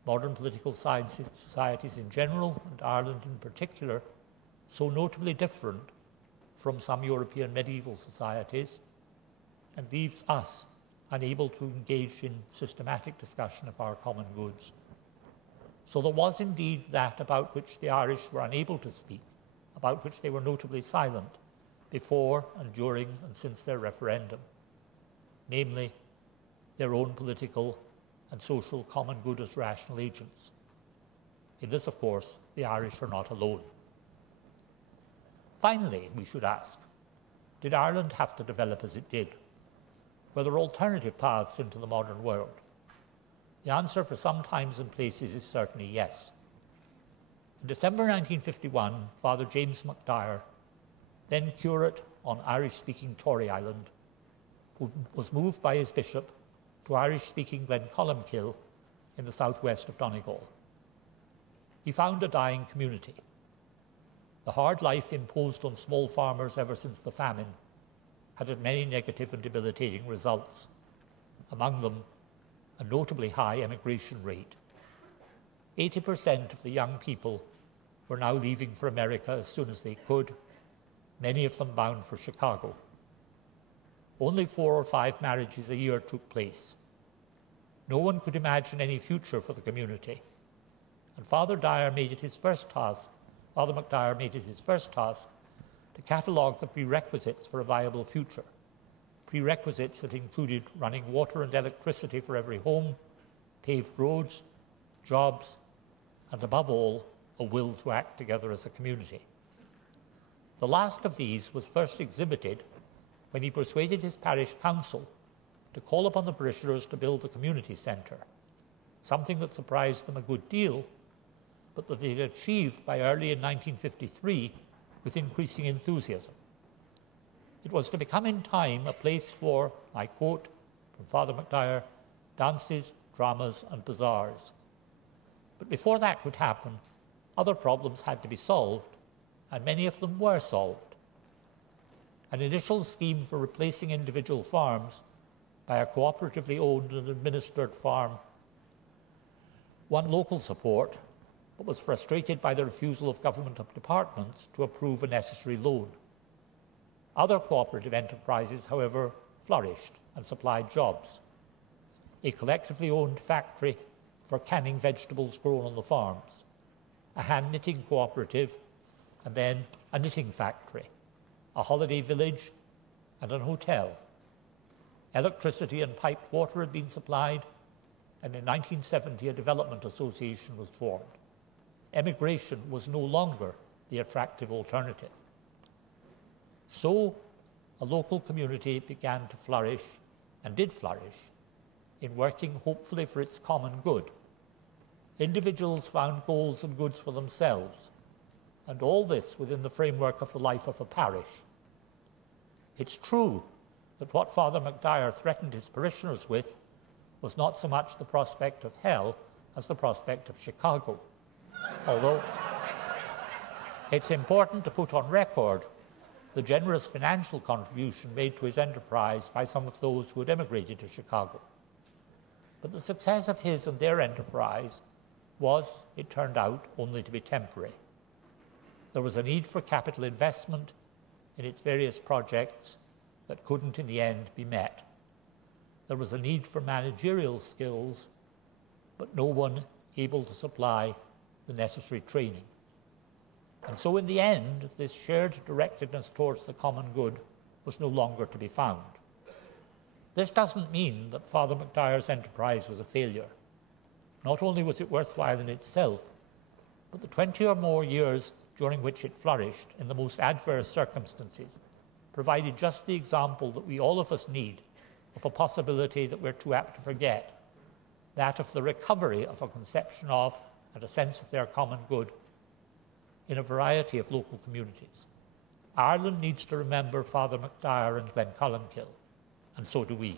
modern political societies in general, and Ireland in particular, so notably different from some European medieval societies, and leaves us unable to engage in systematic discussion of our common goods. So there was indeed that about which the Irish were unable to speak, about which they were notably silent before and during and since their referendum, namely their own political and social common good as rational agents. In this, of course, the Irish are not alone. Finally, we should ask, did Ireland have to develop as it did? Were there alternative paths into the modern world? The answer for some times and places is certainly yes. In December 1951, Father James MacIntyre, then curate on Irish-speaking Tory Island, who was moved by his bishop to Irish-speaking Glencolumkill in the southwest of Donegal. He found a dying community. The hard life imposed on small farmers ever since the famine had had many negative and debilitating results, among them a notably high emigration rate. 80% of the young people were now leaving for America as soon as they could, many of them bound for Chicago. Only 4 or 5 marriages a year took place. No one could imagine any future for the community, and Father MacIntyre made it his first task to catalogue the prerequisites for a viable future, prerequisites that included running water and electricity for every home, paved roads, jobs, and above all, a will to act together as a community. The last of these was first exhibited when he persuaded his parish council to call upon the parishioners to build a community centre, something that surprised them a good deal, but that they had achieved by early in 1953 with increasing enthusiasm. It was to become in time a place for, I quote from Father MacIntyre, dances, dramas, and bazaars. But before that could happen, other problems had to be solved, and many of them were solved. An initial scheme for replacing individual farms by a cooperatively owned and administered farm won local support, but was frustrated by the refusal of government departments to approve a necessary loan. Other cooperative enterprises, however, flourished and supplied jobs. A collectively owned factory for canning vegetables grown on the farms, a hand knitting cooperative, and then a knitting factory, a holiday village, and an hotel. Electricity and piped water had been supplied, and in 1970 a development association was formed. Emigration was no longer the attractive alternative. So a local community began to flourish, and did flourish, in working hopefully for its common good. Individuals found goals and goods for themselves, and all this within the framework of the life of a parish. It's true that what Father MacIntyre threatened his parishioners with was not so much the prospect of hell as the prospect of Chicago. Although it's important to put on record the generous financial contribution made to his enterprise by some of those who had emigrated to Chicago. But the success of his and their enterprise was, it turned out, only to be temporary. There was a need for capital investment in its various projects that couldn't in the end be met. There was a need for managerial skills, but no one able to supply the necessary training. And so in the end, this shared directedness towards the common good was no longer to be found. This doesn't mean that Father MacIntyre's enterprise was a failure. Not only was it worthwhile in itself, but the 20 or more years during which it flourished in the most adverse circumstances provided just the example that we all of us need of a possibility that we're too apt to forget, that of the recovery of a conception of and a sense of their common good in a variety of local communities. Ireland needs to remember Father MacIntyre and Glencullenkill, and so do we.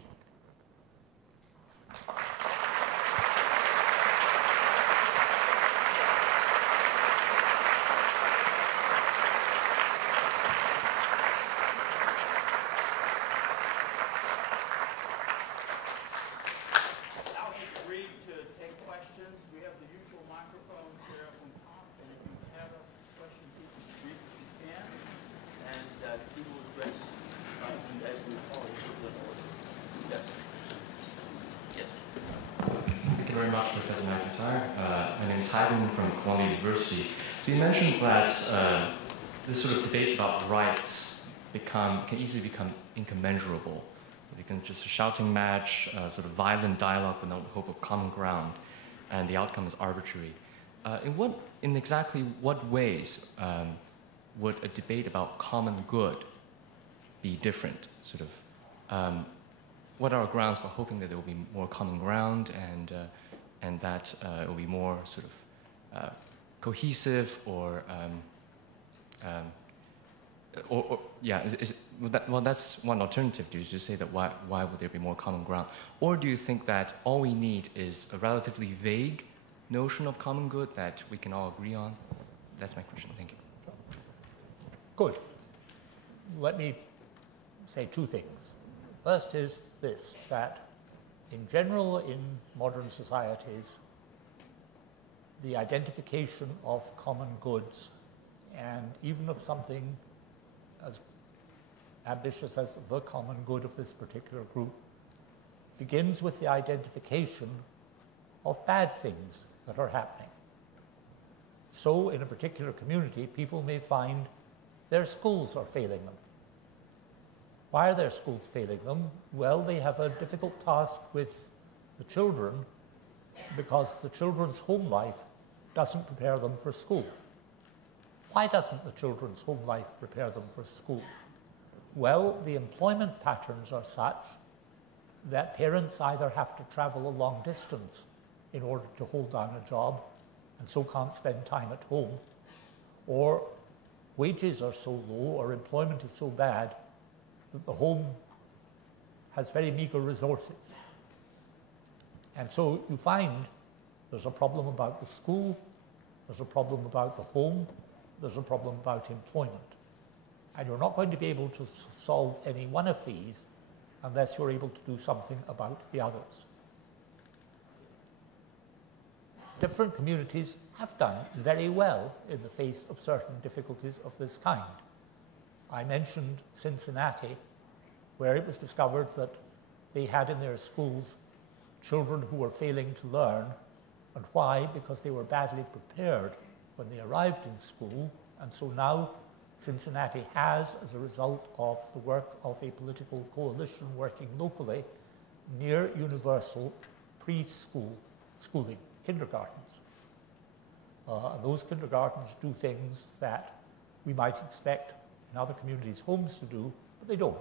So you mentioned that this sort of debate about rights can easily become incommensurable. It becomes just a shouting match, sort of violent dialogue without hope of common ground, and the outcome is arbitrary. In exactly what ways would a debate about common good be different? Sort of, what are our grounds for hoping that there will be more common ground and that it will be more sort of cohesive or that's one alternative. Do you just say that why would there be more common ground? Or do you think that all we need is a relatively vague notion of common good that we can all agree on? That's my question. Thank you. Good. Let me say two things. First is this, that in general in modern societies, the identification of common goods, and even of something as ambitious as the common good of this particular group, begins with the identification of bad things that are happening. So in a particular community, people may find their schools are failing them. Why are their schools failing them? Well, they have a difficult task with the children because the children's home life doesn't prepare them for school. Why doesn't the children's home life prepare them for school? Well, the employment patterns are such that parents either have to travel a long distance in order to hold down a job and so can't spend time at home, or wages are so low or employment is so bad that the home has very meager resources. And so you find there's a problem about the school, there's a problem about the home, there's a problem about employment. And you're not going to be able to solve any one of these unless you're able to do something about the others. different communities have done very well in the face of certain difficulties of this kind. I mentioned Cincinnati, where it was discovered that they had in their schools children who were failing to learn. And why? Because they were badly prepared when they arrived in school. And so now Cincinnati has, as a result of the work of a political coalition working locally, near universal schooling, kindergartens. And those kindergartens do things that we might expect in other communities' homes to do, but they don't.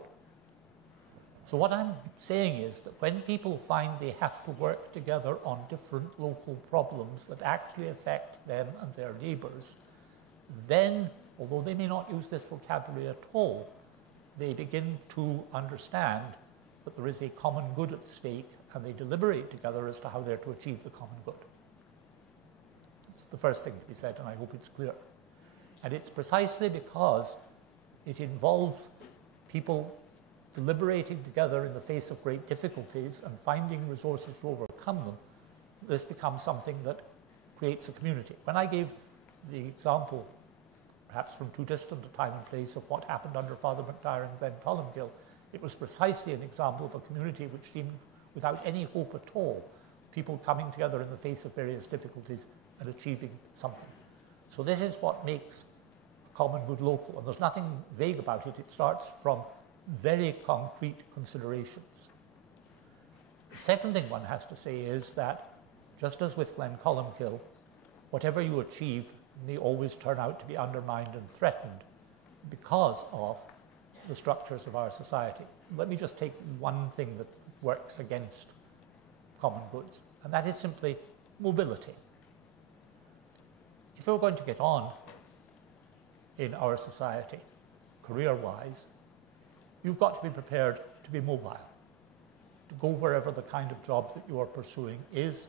So what I'm saying is that when people find they have to work together on different local problems that actually affect them and their neighbours, then, although they may not use this vocabulary at all, they begin to understand that there is a common good at stake, and they deliberate together as to how they're to achieve the common good. It's the first thing to be said, and I hope it's clear. And it's precisely because it involved people deliberating together in the face of great difficulties and finding resources to overcome them, this becomes something that creates a community. When I gave the example, perhaps from too distant a time and place, of what happened under Father MacIntyre and Glen Columkill, it was precisely an example of a community which seemed without any hope at all, people coming together in the face of various difficulties and achieving something. So this is what makes common good local, and there's nothing vague about it. It starts from very concrete considerations. The second thing one has to say is that, just as with Glen Columkill, whatever you achieve may always turn out to be undermined and threatened because of the structures of our society. Let me just take one thing that works against common goods, and that is simply mobility. If we're going to get on in our society, career-wise, you've got to be prepared to be mobile, to go wherever the kind of job that you are pursuing is,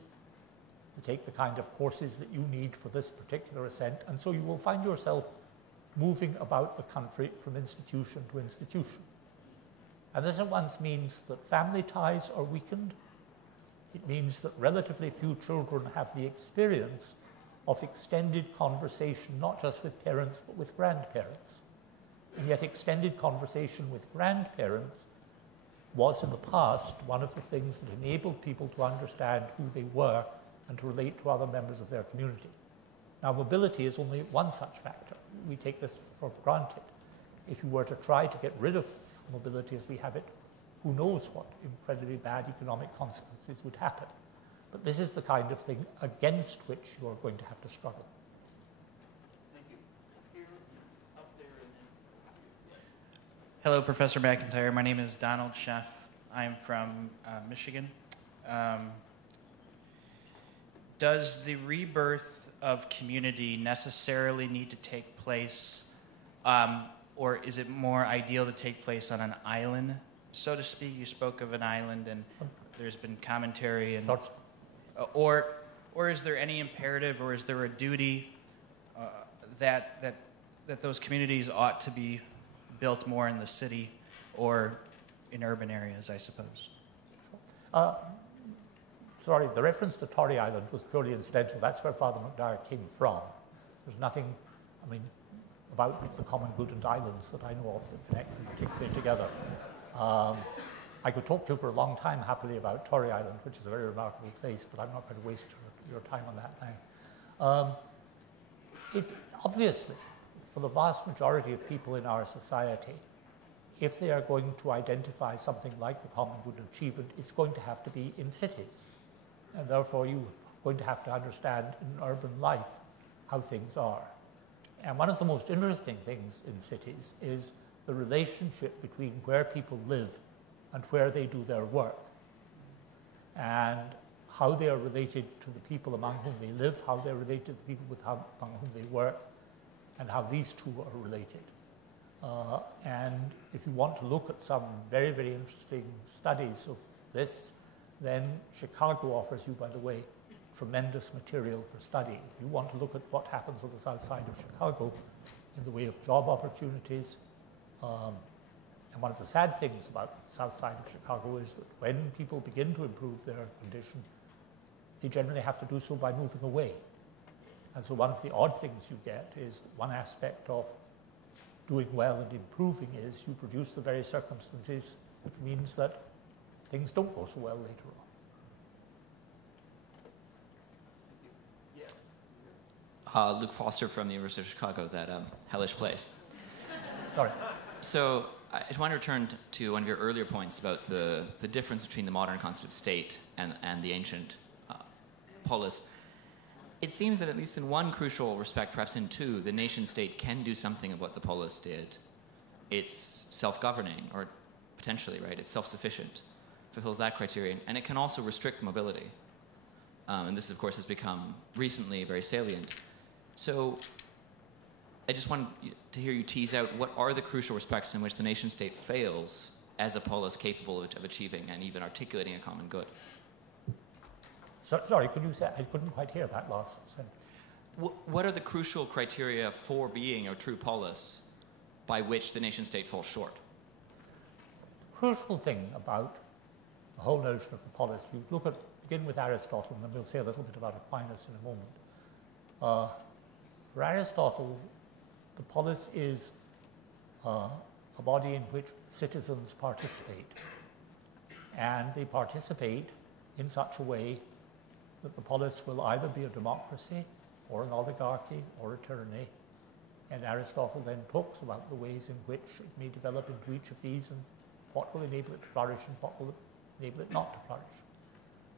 to take the kind of courses that you need for this particular ascent, and so you will find yourself moving about the country from institution to institution. And this at once means that family ties are weakened. It means that relatively few children have the experience of extended conversation, not just with parents, but with grandparents. And yet extended conversation with grandparents was in the past one of the things that enabled people to understand who they were and to relate to other members of their community. Now, mobility is only one such factor. We take this for granted. If you were to try to get rid of mobility as we have it, who knows what incredibly bad economic consequences would happen. But this is the kind of thing against which you are going to have to struggle. Thank you. Here, up there, and then... Hello, Professor MacIntyre. My name is Donald Sheff. I'm from Michigan. Does the rebirth of community necessarily need to take place, or is it more ideal to take place on an island, so to speak? You spoke of an island, and there's been commentary, and or is there any imperative, or is there a duty that those communities ought to be built more in the city or in urban areas, I suppose? Sorry, the reference to Tory Island was purely incidental. That's where Father MacIntyre came from. There's nothing, I mean, about the common good and islands that I know of that connect them particularly together. I could talk to you for a long time, happily, about Tory Island, which is a very remarkable place, but I'm not going to waste your time on that now. Obviously, for the vast majority of people in our society, if they are going to identify something like the common good achievement, it's going to have to be in cities. And therefore, you're going to have to understand in urban life how things are. And one of the most interesting things in cities is the relationship between where people live and where they do their work, and how they are related to the people among whom they live, how they're related to the people among whom they work, and how these two are related. And if you want to look at some very, very interesting studies of this, then Chicago offers you, by the way, tremendous material for study. If you want to look at what happens on the south side of Chicago in the way of job opportunities, and one of the sad things about the south side of Chicago is that when people begin to improve their condition, they generally have to do so by moving away. And so one of the odd things you get is one aspect of doing well and improving is you produce the very circumstances which means that things don't go so well later on. Luke Foster from the University of Chicago, that hellish place. Sorry. So I just want to return to one of your earlier points about the difference between the modern constituted state and the ancient polis. It seems that at least in one crucial respect, perhaps in two, the nation-state can do something of what the polis did. It's self-governing, or potentially, right? It's self-sufficient, fulfills that criterion, and it can also restrict mobility. And this, of course, has become recently very salient. So I just wanted to hear you tease out what are the crucial respects in which the nation-state fails as a polis capable of achieving and even articulating a common good. So, sorry, could you say, I couldn't quite hear that last sentence. What are the crucial criteria for being a true polis by which the nation-state falls short? The crucial thing about the whole notion of the polis, if you begin with Aristotle, and then we'll say a little bit about Aquinas in a moment. For Aristotle, the polis is a body in which citizens participate. And they participate in such a way that the polis will either be a democracy or an oligarchy or a tyranny. And Aristotle then talks about the ways in which it may develop into each of these and what will enable it to flourish and what will enable it not to flourish.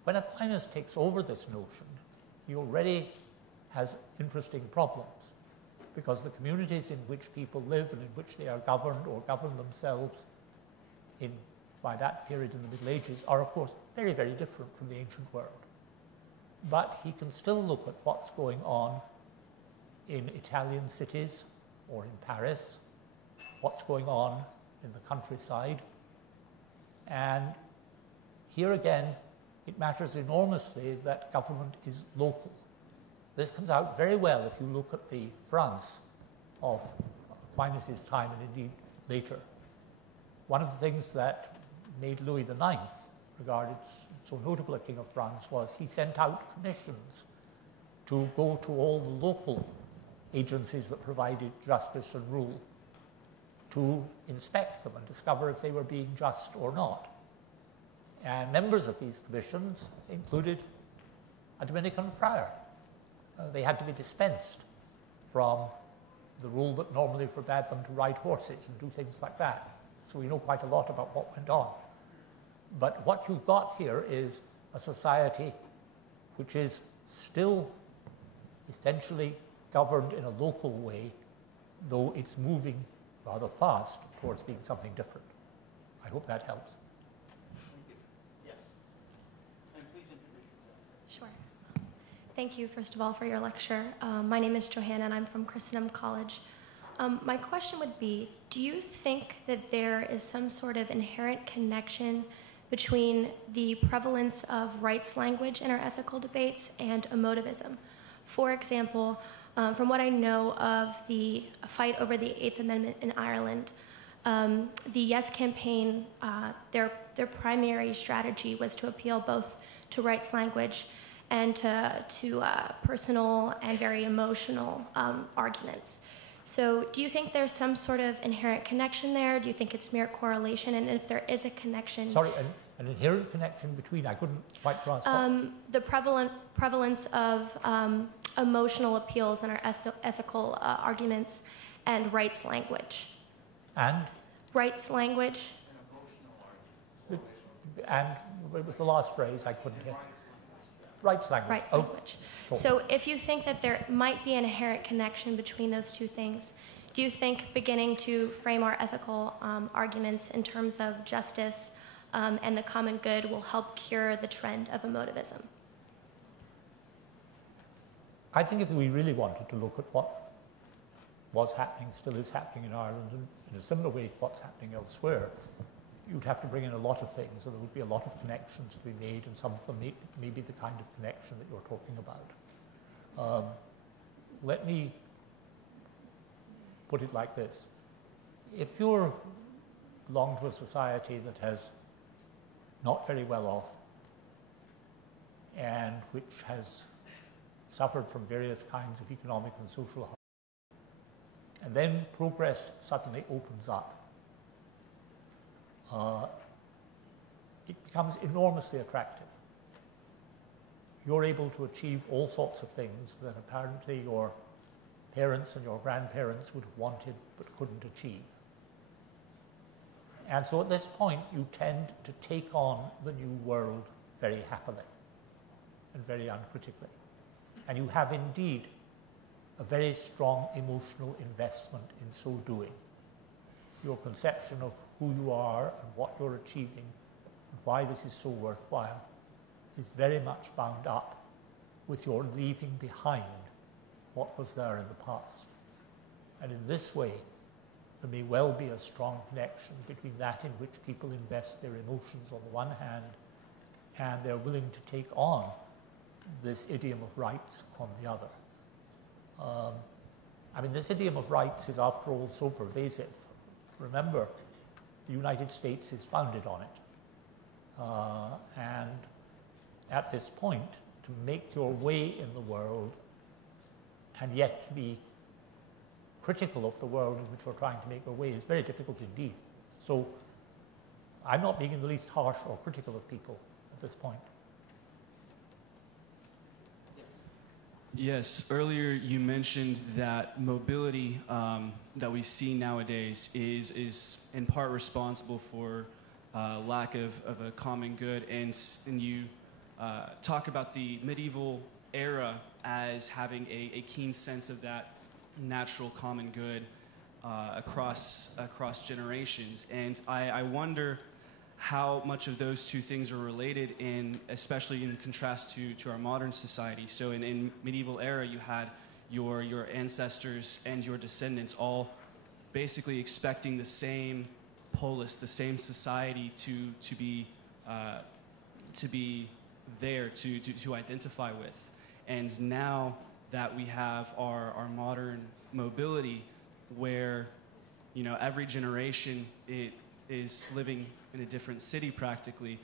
When Aquinas takes over this notion, he already has interesting problems because the communities in which people live and in which they are governed or govern themselves by that period in the Middle Ages are, of course, very, very different from the ancient world. But he can still look at what's going on in Italian cities or in Paris, what's going on in the countryside. And here again, it matters enormously that government is local. This comes out very well if you look at the France of Aquinas' time and indeed later. One of the things that made Louis IX regarded so notable a king of France was he sent out commissions to go to all the local agencies that provided justice and rule to inspect them and discover if they were being just or not. And members of these commissions included a Dominican friar. They had to be dispensed from the rule that normally forbade them to ride horses and do things like that. So we know quite a lot about what went on. But what you've got here is a society which is still essentially governed in a local way, though it's moving rather fast towards being something different. I hope that helps. Sure. Thank you, first of all, for your lecture. My name is Johanna, and I'm from Christendom College. My question would be, do you think that there is some sort of inherent connection between the prevalence of rights language in our ethical debates and emotivism? For example, from what I know of the fight over the Eighth Amendment in Ireland, the Yes campaign, their primary strategy was to appeal both to rights language and to personal and very emotional arguments. So do you think there's some sort of inherent connection there? Do you think it's mere correlation? And if there is a connection... Sorry, an inherent connection between, I couldn't quite grasp the prevalence of emotional appeals in our ethical arguments and rights language. And? Rights language. And it was the last phrase I couldn't hear. Rights language. Rights language. So if you think that there might be an inherent connection between those two things, do you think beginning to frame our ethical arguments in terms of justice and the common good will help cure the trend of emotivism? I think if we really wanted to look at what was happening, still is happening in Ireland, and in a similar way to what's happening elsewhere, you'd have to bring in a lot of things, and there would be a lot of connections to be made, and some of them may be the kind of connection that you're talking about. Let me put it like this. If you belong to a society that has not very well off and which has suffered from various kinds of economic and social harm. And then progress suddenly opens up. It becomes enormously attractive. You're able to achieve all sorts of things that apparently your parents and your grandparents would have wanted but couldn't achieve. And so at this point, you tend to take on the new world very happily and very uncritically. And you have indeed a very strong emotional investment in so doing. Your conception of who you are and what you're achieving and why this is so worthwhile is very much bound up with your leaving behind what was there in the past. And in this way, there may well be a strong connection between that in which people invest their emotions on the one hand and they're willing to take on this idiom of rights on the other. I mean, this idiom of rights is, after all, so pervasive. Remember, the United States is founded on it. And at this point, to make your way in the world and yet to be critical of the world in which you're trying to make your way is very difficult indeed. So I'm not being in the least harsh or critical of people at this point. Yes, earlier you mentioned that mobility that we see nowadays is in part responsible for lack of a common good, and you talk about the medieval era as having a keen sense of that natural common good across generations, and I wonder how much of those two things are related, especially in contrast to our modern society. So in medieval era, you had your ancestors and your descendants all basically expecting the same polis, the same society to be there to identify with. And now that we have our modern mobility, where every generation it is living in a different city practically,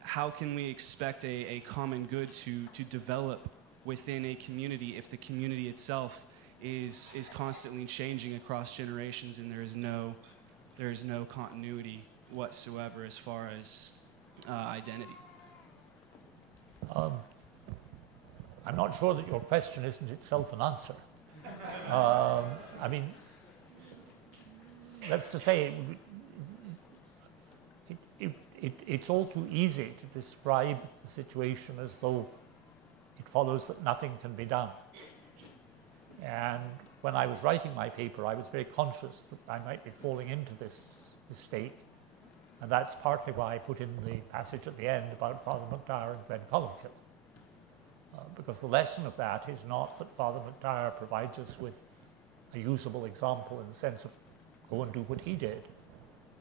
how can we expect a common good to develop within a community if the community itself is constantly changing across generations and there is no continuity whatsoever as far as identity? I'm not sure that your question isn't itself an answer. I mean, that's to say, it's all too easy to describe the situation as though it follows that nothing can be done. And when I was writing my paper, I was very conscious that I might be falling into this mistake. And that's partly why I put in the passage at the end about Father MacIntyre and Gwen Columkill. Because the lesson of that is not that Father MacIntyre provides us with a usable example in the sense of go and do what he did,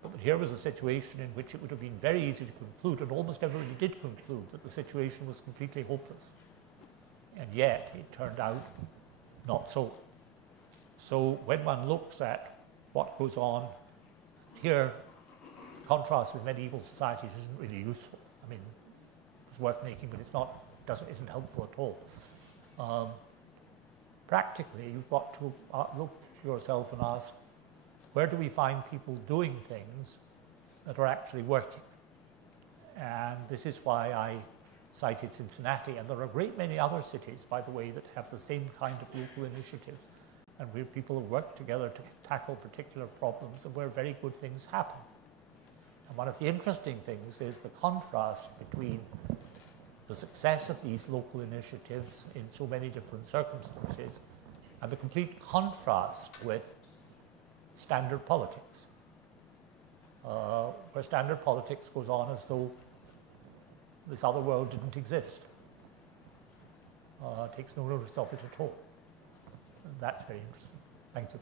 but that here was a situation in which it would have been very easy to conclude, and almost everybody did conclude, that the situation was completely hopeless. And yet it turned out not so. So when one looks at what goes on here, the contrast with medieval societies isn't really useful. I mean, it's worth making, but isn't helpful at all. Practically, you've got to look yourself and ask, where do we find people doing things that are actually working? And this is why I cited Cincinnati, and there are a great many other cities, by the way, that have the same kind of local initiative, and where people work together to tackle particular problems and where very good things happen. And one of the interesting things is the contrast between the success of these local initiatives in so many different circumstances and the complete contrast with standard politics, where standard politics goes on as though this other world didn't exist, takes no notice of it at all. And that's very interesting. Thank you.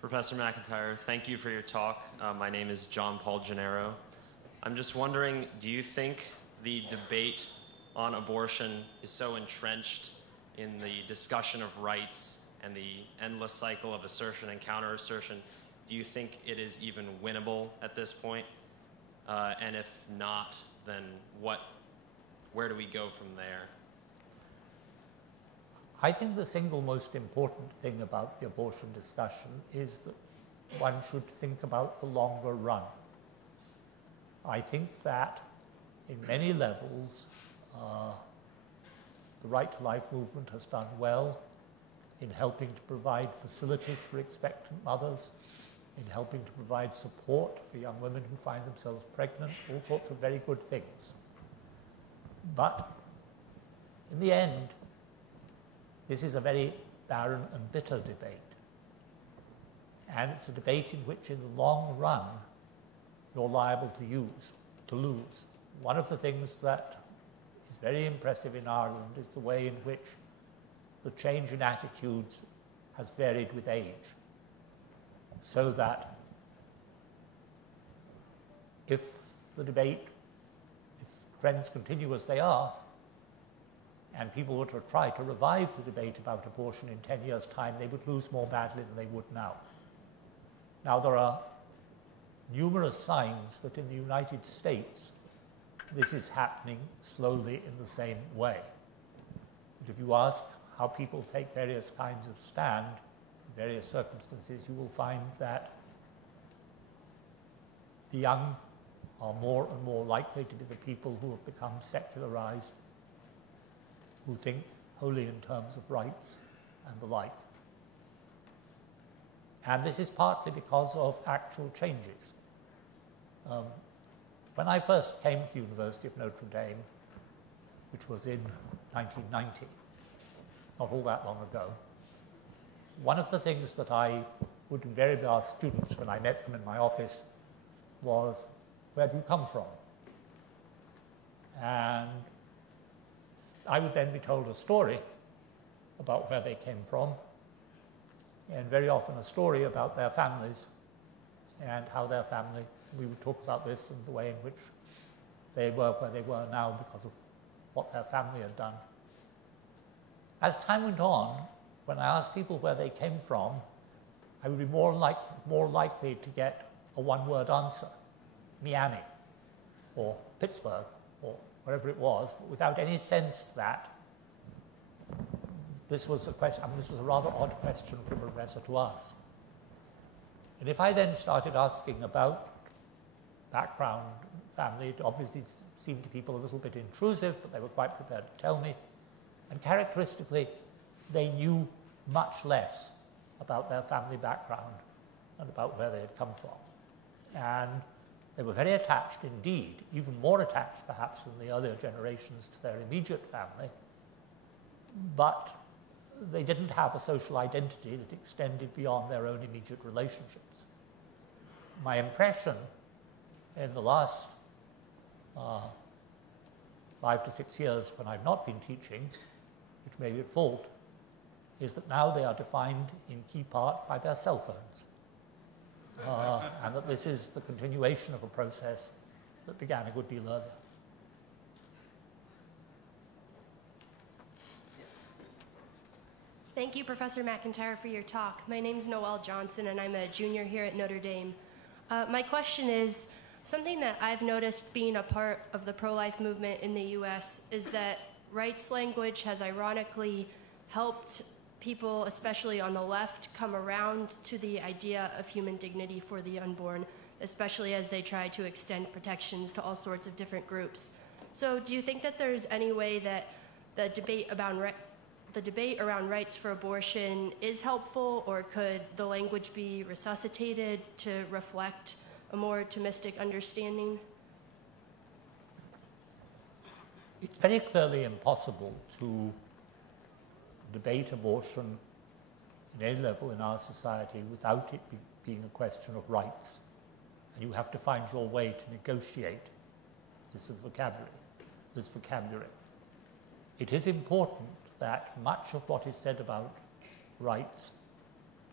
Professor MacIntyre, thank you for your talk. My name is John Paul Gennaro. I'm just wondering, do you think the debate on abortion is so entrenched in the discussion of rights and the endless cycle of assertion and counter-assertion? Do you think it is even winnable at this point? And if not, then where do we go from there? I think the single most important thing about the abortion discussion is that one should think about the longer run. I think that in many levels, the Right to Life movement has done well in helping to provide facilities for expectant mothers, in helping to provide support for young women who find themselves pregnant, all sorts of very good things. But in the end, this is a very barren and bitter debate. And it's a debate in which, in the long run, you're liable to lose. One of the things that is very impressive in Ireland is the way in which the change in attitudes has varied with age. So that if trends continue as they are, and people were to try to revive the debate about abortion in 10 years' time, they would lose more badly than they would now. Now, there are numerous signs that in the United States, this is happening slowly in the same way. But if you ask how people take various kinds of stand in various circumstances, you will find that the young are more and more likely to be the people who have become secularized, who think wholly in terms of rights and the like. And this is partly because of actual changes. When I first came to the University of Notre Dame, which was in 1990, not all that long ago, one of the things that I would invariably ask students when I met them in my office was, where do you come from? And I would then be told a story about where they came from, and very often a story about their families and how their family, we would talk about this and the way in which they were where they were now because of what their family had done. As time went on, when I asked people where they came from, I would be more likely to get a one-word answer, Miami, or Pittsburgh, or wherever it was, but without any sense that this was a question. This was a rather odd question for a professor to ask. And if I then started asking about background, family, it obviously seemed to people a little bit intrusive, but they were quite prepared to tell me. And characteristically, they knew much less about their family background and about where they had come from. And they were very attached indeed, even more attached perhaps than the earlier generations, to their immediate family, but they didn't have a social identity that extended beyond their own immediate relationships. My impression in the last 5 to 6 years when I've not been teaching, which may be at fault, is that now they are defined in key part by their cell phones. And that this is the continuation of a process that began a good deal earlier. Thank you, Professor MacIntyre, for your talk. My name is Noelle Johnson, and I'm a junior here at Notre Dame. My question is, something that I've noticed being a part of the pro-life movement in the U.S. is that rights language has ironically helped people, especially on the left, come around to the idea of human dignity for the unborn, especially as they try to extend protections to all sorts of different groups. So do you think that there's any way that the debate around rights for abortion is helpful, or could the language be resuscitated to reflect a more Thomistic understanding? It's very clearly impossible to debate abortion at any level in our society without it being a question of rights. And you have to find your way to negotiate this vocabulary. It is important that much of what is said about rights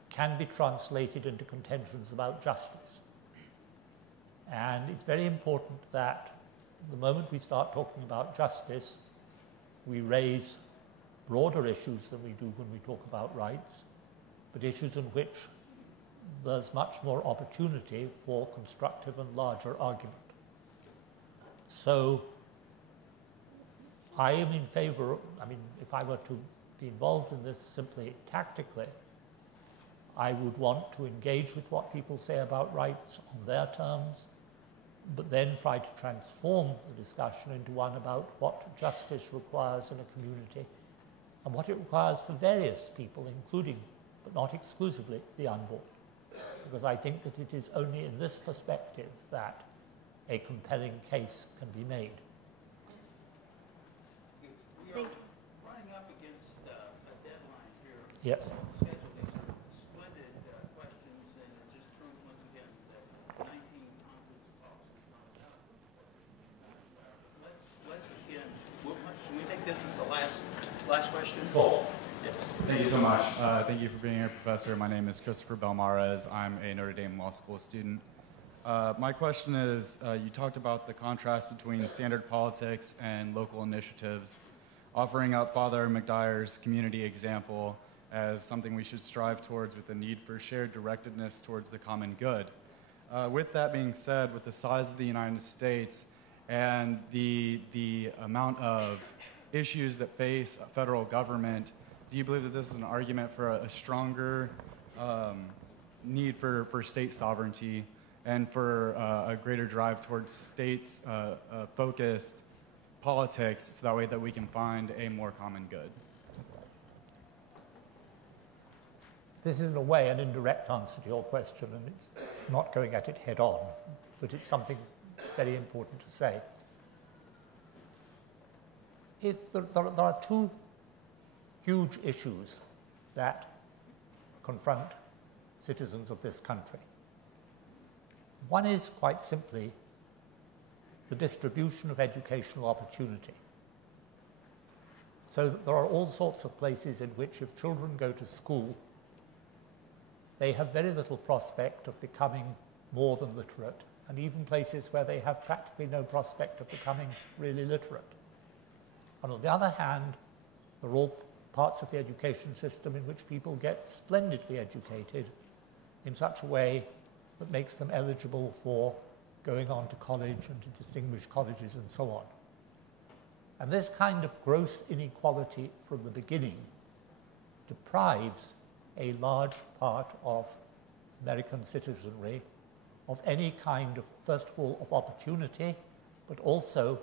can be translated into contentions about justice. And it's very important that the moment we start talking about justice, we raise broader issues than we do when we talk about rights, but issues in which there's much more opportunity for constructive and larger argument. So I am in favor, if I were to be involved in this simply tactically, I would want to engage with what people say about rights on their terms, but then try to transform the discussion into one about what justice requires in a community and what it requires for various people, including, but not exclusively, the unborn. Because I think that it is only in this perspective that a compelling case can be made. We are running up against a deadline here. Yes. Schedule these are splendid questions, and it just proves once again that 19 conference talks is not enough. Let's begin. Can we take this as the last question? Sure. Yes. Thank you so much. Thank you for being here, Professor. My name is Christopher Belmares. I'm a Notre Dame Law School student. My question is, you talked about the contrast between standard politics and local initiatives, offering up Father MacIntyre's community example as something we should strive towards with the need for shared directedness towards the common good. With that being said, with the size of the United States and the amount of issues that face a federal government, do you believe that this is an argument for a stronger need for state sovereignty and for a greater drive towards states-focused politics, so that way that we can find a more common good? This is in a way an indirect answer to your question, and it's not going at it head on, but it's something very important to say. There are two huge issues that confront citizens of this country. One is quite simply the distribution of educational opportunity. So that there are all sorts of places in which if children go to school, they have very little prospect of becoming more than literate, and even places where they have practically no prospect of becoming really literate. And on the other hand, there are all parts of the education system in which people get splendidly educated in such a way that makes them eligible for going on to college and to distinguished colleges and so on. And this kind of gross inequality from the beginning deprives a large part of American citizenry of any kind of, first of all, of opportunity, but also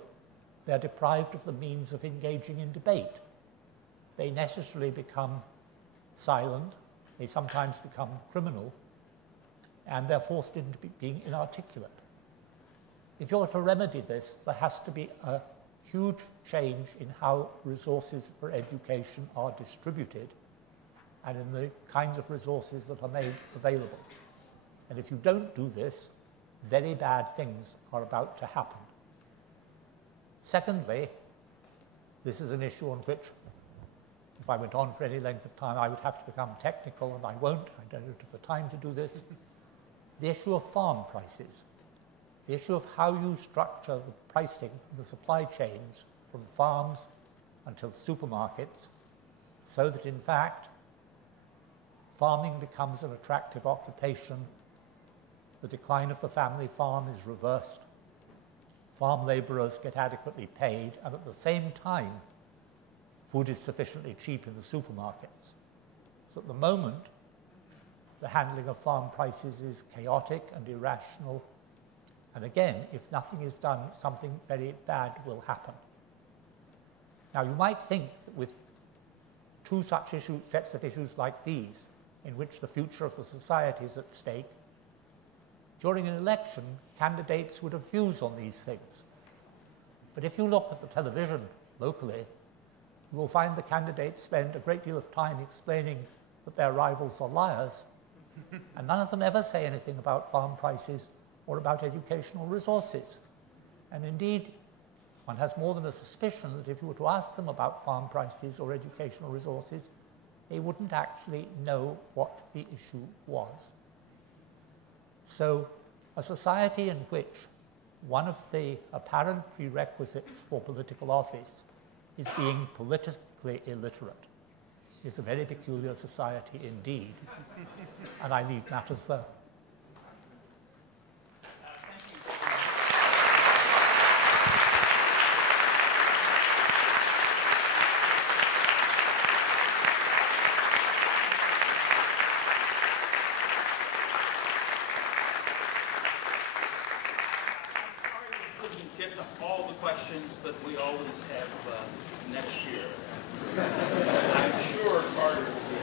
they're deprived of the means of engaging in debate. They necessarily become silent, they sometimes become criminal, and they're forced into being inarticulate. If you're to remedy this, there has to be a huge change in how resources for education are distributed and in the kinds of resources that are made available. And if you don't do this, very bad things are about to happen. Secondly, this is an issue on which, if I went on for any length of time, I would have to become technical, and I won't. I don't have the time to do this. The issue of farm prices, the issue of how you structure the pricing and the supply chains from farms until supermarkets, so that in fact farming becomes an attractive occupation, the decline of the family farm is reversed, farm laborers get adequately paid, and at the same time food is sufficiently cheap in the supermarkets. So at the moment, the handling of farm prices is chaotic and irrational. And again, if nothing is done, something very bad will happen. Now, you might think that with two such sets of issues like these, in which the future of the society is at stake, during an election, candidates would have views on these things. But if you look at the television locally, you will find the candidates spend a great deal of time explaining that their rivals are liars, and none of them ever say anything about farm prices or about educational resources. And indeed, one has more than a suspicion that if you were to ask them about farm prices or educational resources, they wouldn't actually know what the issue was. So a society in which one of the apparent prerequisites for political office is being politically illiterate is a very peculiar society indeed. And I leave matters there. all the questions, but we always have next year. I'm sure Carter will be